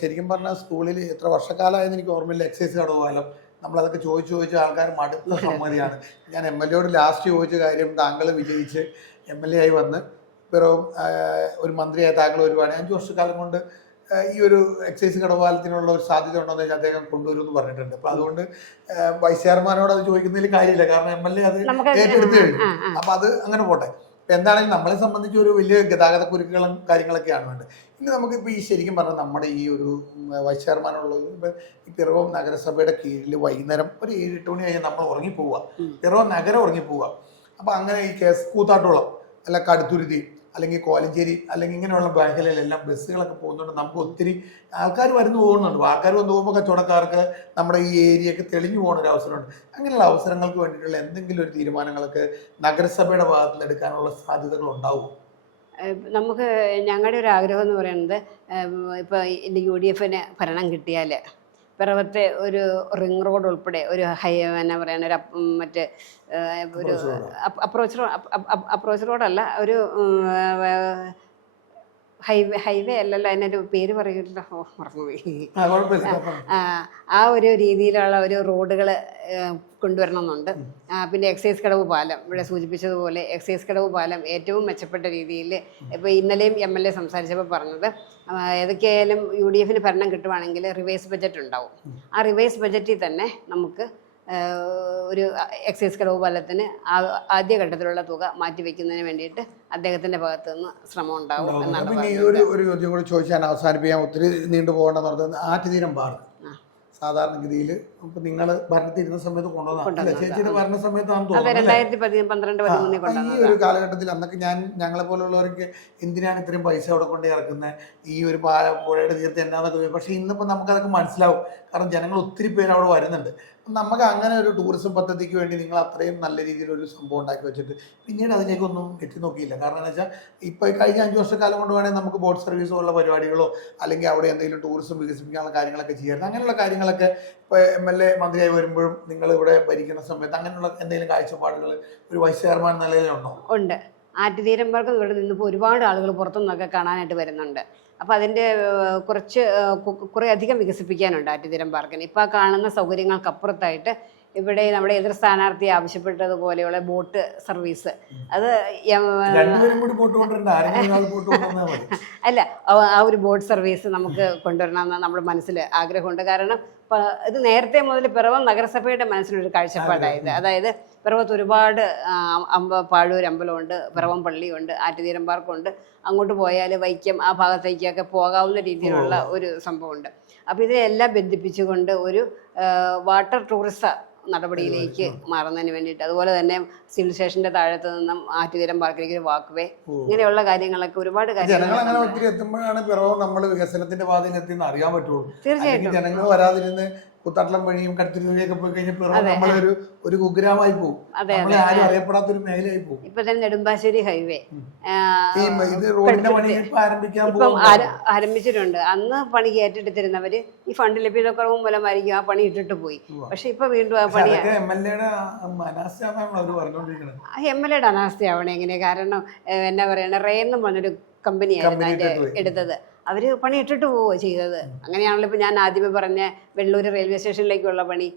ശരിക്കും പറഞ്ഞാൽ സ്കൂളിൽ എത്ര വർഷക്കാലമായെന്ന് എനിക്ക് ഓർമ്മയില്ല, എക്സൈസ് കടവുകാലം നമ്മളതൊക്കെ ചോദിച്ച് ആൾക്കാർ മടുത്ത സമ്മതിയാണ്. ഞാൻ MLAയോട് ലാസ്റ്റ് ചോദിച്ച കാര്യം, താങ്കൾ വിജയിച്ച് MLA ആയി വന്ന് പിറവും ഒരു മന്ത്രിയായ താങ്കൾ വരുവാണ് 5 വർഷക്കാലം കൊണ്ട് ഈ ഒരു എക്സൈസ് കടവാലത്തിനുള്ള ഒരു സാധ്യത ഉണ്ടോ എന്ന് അദ്ദേഹം കൊണ്ടുവരുമെന്ന് പറഞ്ഞിട്ടുണ്ട്. അപ്പൊ അതുകൊണ്ട് വൈസ് ചെയർമാനോട് അത് ചോദിക്കുന്നതിൽ കാര്യമില്ല, കാരണം MLA അത് ഏറ്റെടുത്ത് കഴിഞ്ഞു. അപ്പൊ അത് അങ്ങനെ പോട്ടെ. എന്താണെങ്കിലും നമ്മളെ സംബന്ധിച്ച് ഒരു വലിയ ഗതാഗത കുരുക്കുകളും കാര്യങ്ങളൊക്കെയാണ് വേണ്ടത്. ഇനി നമുക്കിപ്പോൾ ഈ ശരിക്കും പറഞ്ഞാൽ നമ്മുടെ ഈ ഒരു വൈസ് ചെയർമാനുള്ളത് ഇപ്പം ഈ പിറവം നഗരസഭയുടെ കീഴിൽ വൈകുന്നേരം ഒരു 7-8 മണി കഴിഞ്ഞാൽ നമ്മൾ ഉറങ്ങിപ്പോവുക, പിറവം നഗരം ഉറങ്ങിപ്പോവുക. അപ്പം അങ്ങനെ ഈ കൂത്താട്ടോളം അല്ല കടുത്തുരുത്തി അല്ലെങ്കിൽ കോലഞ്ചേരി അല്ലെങ്കിൽ ഇങ്ങനെയുള്ള മേഖലയിലെല്ലാം ബസ്സുകളൊക്കെ പോകുന്നുണ്ട്. നമുക്ക് ഒത്തിരി ആൾക്കാർ വരുന്നു പോകുന്നുണ്ട്. ആൾക്കാർ വന്നു പോകുമ്പോൾ കച്ചവടക്കാർക്ക് നമ്മുടെ ഈ ഏരിയയൊക്കെ തെളിഞ്ഞു പോകുന്ന ഒരു അവസരമുണ്ട്. അങ്ങനെയുള്ള അവസരങ്ങൾക്ക് വേണ്ടിയിട്ടുള്ള എന്തെങ്കിലും ഒരു തീരുമാനങ്ങളൊക്കെ നഗരസഭയുടെ ഭാഗത്ത് നിന്ന് എടുക്കാനുള്ള സാധ്യതകൾ ഉണ്ടാവും? നമുക്ക് ഞങ്ങളുടെ ഒരു ആഗ്രഹം എന്ന് പറയുന്നത്, ഇപ്പോൾ UDF ഭരണം കിട്ടിയാൽ പിറവത്തെ ഒരു റിംഗ് റോഡ് ഉൾപ്പെടെ ഒരു എന്നാ പറയാൻ ഒരു മറ്റേ ഒരു അപ്രോച്ച് റോഡല്ല, ഒരു ഹൈവേ അല്ലല്ലോ, അതിനൊരു പേര് പറയുമല്ലോ, മറന്നുപോയി. കുഴപ്പമില്ല. ആ ഒരു രീതിയിലുള്ള ഒരു റോഡുകൾ കൊണ്ടുവരണമെന്നുണ്ട്. പിന്നെ എക്സൈസ് കടവ് പാലം, ഇവിടെ സൂചിപ്പിച്ചതുപോലെ എക്സൈസ് കടവ് പാലം ഏറ്റവും മെച്ചപ്പെട്ട രീതിയിൽ ഇപ്പോൾ ഇന്നലെയും MLA സംസാരിച്ചപ്പോൾ പറഞ്ഞത്, ഏതൊക്കെയായാലും UDF ഭരണം കിട്ടുവാണെങ്കിൽ റിവൈസ് ബഡ്ജറ്റ് ഉണ്ടാവും. ആ റിവൈസ് ബഡ്ജറ്റിൽ തന്നെ നമുക്ക് ഒരു എക്സൈസ് കടവ് പാലത്തിന് ആദ്യഘട്ടത്തിലുള്ള തുക മാറ്റിവെക്കുന്നതിന് വേണ്ടിയിട്ട് അദ്ദേഹത്തിന്റെ ഭാഗത്തു നിന്ന് ശ്രമം ഉണ്ടാവും എന്നാണ് പറഞ്ഞത്. ഒരു ചോദ്യം കൂടി ചോദിച്ചാൽ അവസാനിപ്പിക്കാൻ, ഒത്തിരി നീണ്ടു പോകണമെന്ന് പറഞ്ഞത് ആറ്റുതീരം പാർക്ക് സാധാരണഗതിയിൽ ഇപ്പൊ നിങ്ങൾ ഭരണത്തിരുന്ന സമയത്ത് കൊണ്ടുവന്ന ചേച്ചിയുടെ ഭരണ സമയത്താണ് ഈ ഒരു കാലഘട്ടത്തിൽ അന്നൊക്കെ ഞങ്ങളെ പോലുള്ളവർക്ക് എന്തിനാണ് ഇത്രയും പൈസ അവിടെ കൊണ്ട് ഇറക്കുന്നത്, ഈ ഒരു പുഴയുടെ തീർത്ത് എന്നാന്നൊക്കെ. പക്ഷെ ഇന്നിപ്പോൾ നമുക്കതൊക്കെ മനസ്സിലാവും, കാരണം ജനങ്ങൾ ഒത്തിരി പേര് അവിടെ വരുന്നുണ്ട്. നമുക്ക് അങ്ങനെ ഒരു ടൂറിസം പദ്ധതിക്ക് വേണ്ടി നിങ്ങൾ അത്രയും നല്ല രീതിയിൽ ഒരു സംഭവം ഉണ്ടാക്കി വെച്ചിട്ട് പിന്നീട് അതിലേക്കൊന്നും എത്തി നോക്കിയില്ല. കാരണം എന്ന് വെച്ചാൽ ഇപ്പോൾ കഴിഞ്ഞ 5 വർഷക്കാലം കൊണ്ട് വേണമെങ്കിൽ നമുക്ക് ബോട്ട് സർവീസോ ഉള്ള പരിപാടികളോ അല്ലെങ്കിൽ അവിടെ എന്തെങ്കിലും ടൂറിസം വികസിപ്പിക്കാനുള്ള കാര്യങ്ങളൊക്കെ ചെയ്യാറുണ്ട്. അങ്ങനെയുള്ള കാര്യങ്ങളൊക്കെ ഇപ്പോൾ MLA മന്ത്രിയായി വരുമ്പോഴും നിങ്ങൾ ഇവിടെ ഭരിക്കുന്ന സമയത്ത് അങ്ങനെയുള്ള എന്തെങ്കിലും കാഴ്ചപ്പാടുകൾ ഒരു വൈസ് ചെയർമാൻ നിലയിലുണ്ടോ? ഉണ്ട്. ആറ്റുതീരം പാർക്ക് ഇവിടെ നിന്നിപ്പോൾ ഒരുപാട് ആളുകൾ പുറത്തുനിന്നൊക്കെ കാണാനായിട്ട് വരുന്നുണ്ട്. അപ്പോൾ അതിൻ്റെ കുറേ അധികം വികസിപ്പിക്കാനുണ്ട് ആറ്റുതീരം പാർക്കിന്. ഇപ്പോൾ ആ കാണുന്ന സൗകര്യങ്ങൾക്കപ്പുറത്തായിട്ട് ഇവിടെ നമ്മുടെ എതിർ സ്ഥാനാർത്ഥി ആവശ്യപ്പെട്ടതുപോലെയുള്ള ബോട്ട് സർവീസ്, അത് അല്ല, ആ ഒരു ബോട്ട് സർവീസ് നമുക്ക് കൊണ്ടുവരണമെന്ന് നമ്മുടെ മനസ്സിൽ ആഗ്രഹമുണ്ട്. കാരണം ഇത് നേരത്തെ മുതൽ പിറവം നഗരസഭയുടെ മനസ്സിലൊരു കാഴ്ചപ്പാടായത്. അതായത് പിറവത്ത് ഒരുപാട് പാഴൂർ അമ്പലമുണ്ട്, പിറവം പള്ളിയുണ്ട്, ആറ്റുതീരം പാർക്കുണ്ട്. അങ്ങോട്ട് പോയാൽ വൈക്കം ആ ഭാഗത്തേക്കൊക്കെ പോകാവുന്ന രീതിയിലുള്ള ഒരു സംഭവമുണ്ട്. അപ്പോൾ ഇതിനെല്ലാം ബന്ധിപ്പിച്ചുകൊണ്ട് ഒരു വാട്ടർ ടൂറിസം നടപടിയിലേക്ക് മാറുന്നതിന് വേണ്ടിയിട്ട്, അതുപോലെ തന്നെ സിവിൽ സ്റ്റേഷന്റെ താഴത്ത് നിന്നും ആറ്റുതീരം പാർക്കിലേക്ക് ഒരു വാക്ക് വേ, ഇങ്ങനെയുള്ള കാര്യങ്ങളൊക്കെ ഒരുപാട് കാര്യങ്ങൾ ഒത്തിരി എത്തുമ്പോഴാണ് പിറവം നമ്മൾ വികസനത്തിന്റെ പാതയിൽ എത്തിയെന്ന് അറിയാൻ പറ്റുള്ളൂ. തീർച്ചയായിട്ടും ജനങ്ങൾ വരാതിരുന്ന് കുത്താട്ടളം വഴിയും കടുത്തിരിയൊക്കെ പോയി കഴിഞ്ഞപ്പോൾ നമ്മളൊരു ഒരു കുഗ്രാമായി പോകും, ആരും അറിയപ്പെടാത്തൊരു മേഖലയായി പോകും. ഇപ്പൊ തന്നെ നെടുമ്പാശ്ശേരി ഹൈവേ ഇപ്പം ആരംഭിച്ചിട്ടുണ്ട്. അന്ന് പണി ഏറ്റെടുത്തിരുന്നവര് ഈ ഫണ്ട് ലഭ്യതക്കുറവും മൂലമായിരിക്കും ആ പണി ഇട്ടിട്ട് പോയി. പക്ഷെ ഇപ്പൊ വീണ്ടും ആ പണി MLAയുടെ അനാസ്ഥയാവണേ എങ്ങനെ? കാരണം എന്നാ പറയണ, റേന്നും പറഞ്ഞൊരു കമ്പനിയായിരുന്നു അതിന്റെ എടുത്തത്. അവര് പണി ഇട്ടിട്ട് പോവുക ചെയ്തത്. അങ്ങനെയാണല്ലോ ഇപ്പൊ ഞാൻ ആദ്യമേ പറഞ്ഞ വെള്ളൂർ റെയിൽവേ സ്റ്റേഷനിലേക്കുള്ള പണി,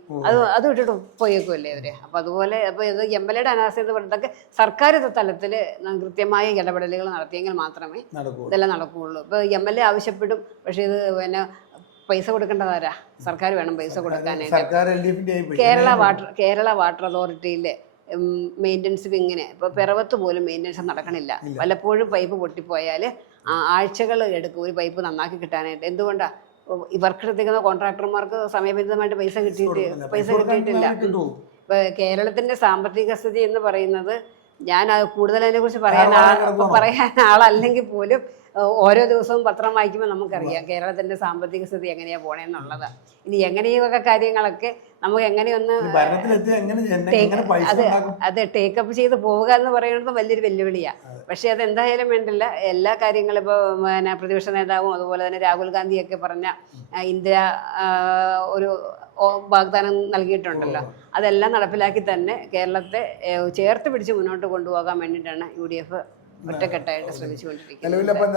അത് ഇട്ടിട്ട് പോയേക്കുമല്ലേ അവര്. അപ്പൊ അതുപോലെ അപ്പൊ ഇത് MLAയുടെ അനാസ്ഥ എന്ന് പറഞ്ഞതൊക്കെ സർക്കാർ തലത്തില് കൃത്യമായ ഇടപെടലുകൾ നടത്തിയെങ്കിൽ മാത്രമേ ഇതെല്ലാം നടക്കുകയുള്ളൂ. ഇപ്പൊ MLA ആവശ്യപ്പെടും, പക്ഷെ ഇത് പിന്നെ പൈസ കൊടുക്കേണ്ടതാരാ? സർക്കാർ വേണം പൈസ കൊടുക്കാനായിട്ട്. കേരള വാട്ടർ അതോറിറ്റിയിലെ മെയിൻ്റനൻസ് വിങ്ങിന് ഇപ്പോൾ പിറവത്ത് പോലും മെയിൻ്റനൻസ് നടക്കണില്ല. വല്ലപ്പോഴും പൈപ്പ് പൊട്ടിപ്പോയാൽ ആഴ്ചകൾ എടുക്കും ഒരു പൈപ്പ് നന്നാക്കി കിട്ടാനായിട്ട്. എന്തുകൊണ്ടാണ്? വർക്ക് എടുത്തിരിക്കുന്ന കോൺട്രാക്ടർമാർക്ക് സമയബന്ധിതമായിട്ട് പൈസ കിട്ടിയിട്ടില്ല. ഇപ്പൊ കേരളത്തിന്റെ സാമ്പത്തിക സ്ഥിതി എന്ന് പറയുന്നത്, ഞാൻ കൂടുതൽ അതിനെ കുറിച്ച് പറയാൻ ആളല്ലെങ്കിൽ പോലും ഓരോ ദിവസവും പത്രം വായിക്കുമ്പോൾ നമുക്കറിയാം കേരളത്തിന്റെ സാമ്പത്തിക സ്ഥിതി എങ്ങനെയാ പോണേന്നുള്ളത്. ഇനി എങ്ങനെയൊക്കെ കാര്യങ്ങളൊക്കെ നമുക്ക് എങ്ങനെയൊന്ന് അത് ടേക്കപ്പ് ചെയ്ത് പോവുക എന്ന് പറയുന്നത് വലിയൊരു വെല്ലുവിളിയാണ്. പക്ഷെ അതെന്തായാലും വേണ്ടില്ല. എല്ലാ കാര്യങ്ങളും ഇപ്പോൾ പിന്നെ പ്രതിപക്ഷ നേതാവും അതുപോലെ തന്നെ രാഹുൽ ഗാന്ധിയൊക്കെ പറഞ്ഞ ഇന്ത്യ ഒരു വാഗ്ദാനം നൽകിയിട്ടുണ്ടല്ലോ, അതെല്ലാം നടപ്പിലാക്കി തന്നെ കേരളത്തെ ചേർത്ത് പിടിച്ച് മുന്നോട്ട് കൊണ്ടുപോകാൻ വേണ്ടിയിട്ടാണ് UDF ഒറ്റക്കെട്ടായിട്ട് ശ്രമിച്ചുകൊണ്ടിരിക്കുന്നത്. നിലവിലിപ്പം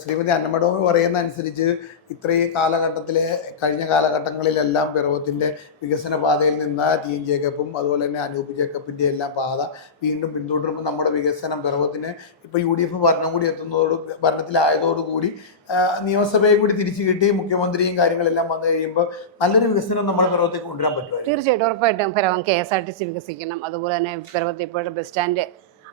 ശ്രീമതി അന്നമടോമി പറയുന്ന അനുസരിച്ച് ഇത്രയും കാലഘട്ടത്തിലെ കഴിഞ്ഞ കാലഘട്ടങ്ങളിലെല്ലാം പിറവത്തിൻ്റെ വികസന പാതയിൽ നിന്ന് TN ജേക്കബും അതുപോലെ തന്നെ അനൂപ് ജേക്കബിൻ്റെ എല്ലാം പാത വീണ്ടും പിന്തുടരുമ്പോൾ നമ്മുടെ വികസനം പിറവത്തിന് ഇപ്പോൾ UDF ഭരണം കൂടി ഭരണത്തിലായതോടുകൂടി നിയമസഭയെ കൂടി തിരിച്ചു കിട്ടി മുഖ്യമന്ത്രിയും കാര്യങ്ങളെല്ലാം വന്നു കഴിയുമ്പോൾ നല്ലൊരു വികസനം നമ്മളെ പിറവത്തേക്ക് കൊണ്ടുവരാൻ പറ്റും. തീർച്ചയായിട്ടും, ഉറപ്പായിട്ടും പിറവം KSRTC വികസിക്കണം. അതുപോലെ തന്നെ പിറവത്ത് ഇപ്പോഴത്തെ ബസ് സ്റ്റാൻഡ്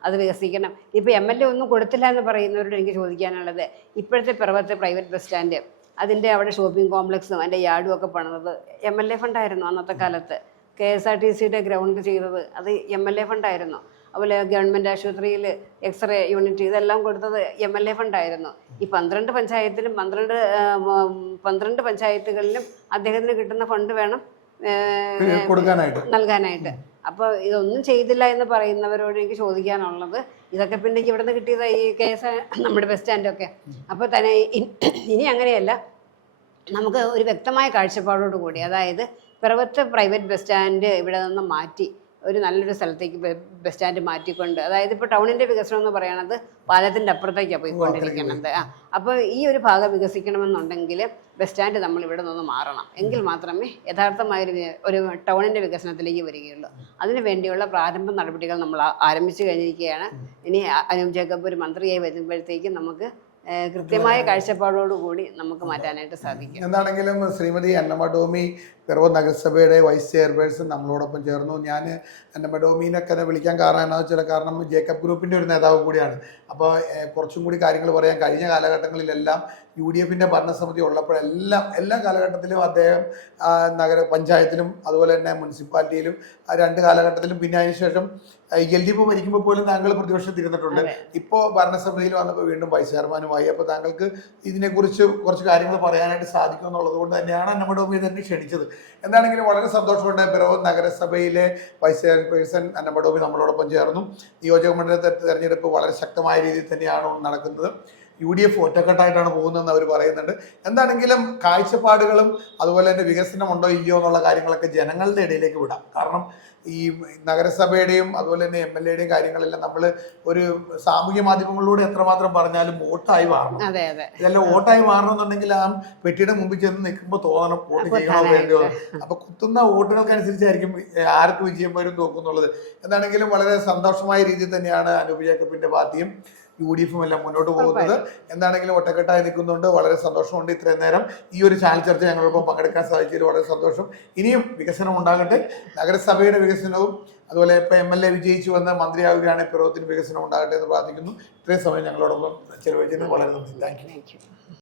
അത് വികസിക്കണം. ഇപ്പോൾ MLA ഒന്നും കൊടുത്തില്ല എന്ന് പറയുന്നവരോട് എനിക്ക് ചോദിക്കാനുള്ളത്, ഇപ്പോഴത്തെ പിറവത്തെ പ്രൈവറ്റ് ബസ് സ്റ്റാൻഡ്, അതിൻ്റെ അവിടെ ഷോപ്പിംഗ് കോംപ്ലക്സും അതിൻ്റെ യാർഡും ഒക്കെ പണിതത് MLA ഫണ്ടായിരുന്നു അന്നത്തെ കാലത്ത്. KSRTCയുടെ ഗ്രൗണ്ട് ചെയ്തത് അത് MLA ഫണ്ടായിരുന്നു. അതുപോലെ ഗവൺമെൻറ് ആശുപത്രിയിൽ എക്സ്റേ യൂണിറ്റ് ഇതെല്ലാം കൊടുത്തത് MLA ഫണ്ടായിരുന്നു. ഈ 12 പഞ്ചായത്തിലും 12 പഞ്ചായത്തുകളിലും അദ്ദേഹത്തിന് കിട്ടുന്ന ഫണ്ട് വേണം നൽകാനായിട്ട്. അപ്പോൾ ഇതൊന്നും ചെയ്തില്ല എന്ന് പറയുന്നവരോട് എനിക്ക് ചോദിക്കാനുള്ളത്, ഇതൊക്കെ പിന്നെ ഇവിടെ നിന്ന് കിട്ടിയത് ഈ കേസ് നമ്മുടെ ബസ് സ്റ്റാൻഡൊക്കെ. അപ്പോൾ തന്നെ ഇനി അങ്ങനെയല്ല, നമുക്ക് ഒരു വ്യക്തമായ കാഴ്ചപ്പാടോട് കൂടി, അതായത് പിറവത്ത് പ്രൈവറ്റ് ബസ് സ്റ്റാൻഡ് ഇവിടെ നിന്ന് മാറ്റി ഒരു നല്ലൊരു സ്ഥലത്തേക്ക് ബസ് സ്റ്റാൻഡ് മാറ്റിക്കൊണ്ട്, അതായത് ഇപ്പോൾ ടൗണിൻ്റെ വികസനം എന്ന് പറയുന്നത് പാലത്തിൻ്റെ അപ്പുറത്തേക്കാണ് പോയിക്കൊണ്ടിരിക്കുന്നത്. അപ്പോൾ ഈ ഒരു ഭാഗം വികസിക്കണമെന്നുണ്ടെങ്കിൽ ബസ് സ്റ്റാൻഡ് നമ്മൾ ഇവിടെ നിന്ന് മാറണം. എങ്കിൽ മാത്രമേ യഥാർത്ഥമായൊരു ടൗണിൻ്റെ വികസനത്തിലേക്ക് വരികയുള്ളൂ. അതിനു വേണ്ടിയുള്ള പ്രാരംഭ നടപടികൾ നമ്മൾ ആരംഭിച്ചു കഴിഞ്ഞിരിക്കുകയാണ്. ഇനി അനൂപ് ജേക്കബ് ഒരു മന്ത്രിയായി വരുമ്പോഴത്തേക്കും നമുക്ക് കൃത്യമായ കാഴ്ചപ്പാടോടുകൂടി നമുക്ക് മാറ്റാനായിട്ട് സാധിക്കും. എന്താണെങ്കിലും ശ്രീമതി അന്നമ്മ ടോമി പിറവം നഗരസഭയുടെ വൈസ് ചെയർപേഴ്സൺ നമ്മളോടൊപ്പം ചേർന്നു. ഞാൻ അന്നമ്മ ടോമീനൊക്കെ വിളിക്കാൻ കാരണം എന്താണെന്ന് വെച്ചാൽ, കാരണം ജേക്കബ് ഗ്രൂപ്പിൻ്റെ ഒരു നേതാവ് കൂടിയാണ്. അപ്പോൾ കുറച്ചും കൂടി കാര്യങ്ങൾ പറയാൻ, കഴിഞ്ഞ കാലഘട്ടങ്ങളിലെല്ലാം UDFൻ്റെ ഭരണസമിതി ഉള്ളപ്പോഴെല്ലാം എല്ലാ കാലഘട്ടത്തിലും അദ്ദേഹം പഞ്ചായത്തിലും അതുപോലെ തന്നെ മുനിസിപ്പാലിറ്റിയിലും 2 കാലഘട്ടത്തിലും, പിന്നെ അതിനുശേഷം LDF ഭരിക്കുമ്പോൾ പോലും താങ്കൾ പ്രതിപക്ഷത്തിരുന്നിട്ടുണ്ട്. ഇപ്പോൾ ഭരണസമിതിയിൽ വന്നപ്പോൾ വീണ്ടും വൈസ് ചെയർമാനുമായി. അപ്പോൾ താങ്കൾക്ക് ഇതിനെക്കുറിച്ച് കുറച്ച് കാര്യങ്ങൾ പറയാനായിട്ട് സാധിക്കും എന്നുള്ളത് കൊണ്ട് തന്നെയാണ് അന്നമ്മ ടോമി തന്നെ ക്ഷണിച്ചത്. എന്താണെങ്കിലും വളരെ സന്തോഷമുണ്ട്. പിറവം നഗരസഭയിലെ വൈസ് ചെയർപേഴ്സൺ അന്നമ്മ ടോമി നമ്മളോടൊപ്പം ചേർന്നു. നിയോജക മണ്ഡലത്തെ തെരഞ്ഞെടുപ്പ് വളരെ ശക്തമായ രീതിയിൽ തന്നെയാണ് നടക്കുന്നത്. UDF ഒറ്റക്കെട്ടായിട്ടാണ് പോകുന്നതെന്ന് അവർ പറയുന്നുണ്ട്. എന്താണെങ്കിലും കാഴ്ചപ്പാടുകളും അതുപോലെ തന്നെ വികസനം ഉണ്ടോ ഇല്ലയോ എന്നുള്ള കാര്യങ്ങളൊക്കെ ജനങ്ങളുടെ ഇടയിലേക്ക് വിടാം. കാരണം ഈ നഗരസഭയുടെയും അതുപോലെ തന്നെ MLAയുടെയും കാര്യങ്ങളെല്ലാം നമ്മൾ ഒരു സാമൂഹ്യ മാധ്യമങ്ങളിലൂടെ എത്രമാത്രം പറഞ്ഞാലും വോട്ടായി മാറണം. ഇതെല്ലാം വോട്ടായി മാറണമെന്നുണ്ടെങ്കിൽ ആ പെട്ടിയുടെ മുമ്പിൽ ചെന്ന് നിൽക്കുമ്പോൾ തോന്നണം വോട്ട് ചെയ്യണോ വേണ്ടോ. അപ്പൊ കുത്തുന്ന വോട്ടുകൾക്കനുസരിച്ചായിരിക്കും ആർക്ക് വിജയം വരും നോക്കുന്നുള്ളത്. എന്താണെങ്കിലും വളരെ സന്തോഷമായ രീതിയിൽ തന്നെയാണ് അനൂപ് ജേക്കബിന്റെ പാർട്ടിയും UDFും എല്ലാം മുന്നോട്ട് പോകുന്നത്. എന്താണെങ്കിലും ഒറ്റക്കെട്ടായി നിൽക്കുന്നുണ്ട്. വളരെ സന്തോഷമുണ്ട്. ഇത്രയും നേരം ഈ ഒരു ചാനൽ ചർച്ച ഞങ്ങളോടൊപ്പം പങ്കെടുക്കാൻ സാധിച്ചതിൽ വളരെ സന്തോഷം. ഇനിയും വികസനം ഉണ്ടാകട്ടെ. നഗരസഭയുടെ വികസനവും അതുപോലെ ഇപ്പോൾ MLA വിജയിച്ചു വന്ന് മന്ത്രിയാവുകയാണെങ്കിൽ പിറവത്തിന് വികസനം ഉണ്ടാകട്ടെ എന്ന് പ്രാർത്ഥിക്കുന്നു. ഇത്രയും സമയം ഞങ്ങളോടൊപ്പം ചെലവഴിച്ചതിന് വളരെ നന്ദി. Thank you.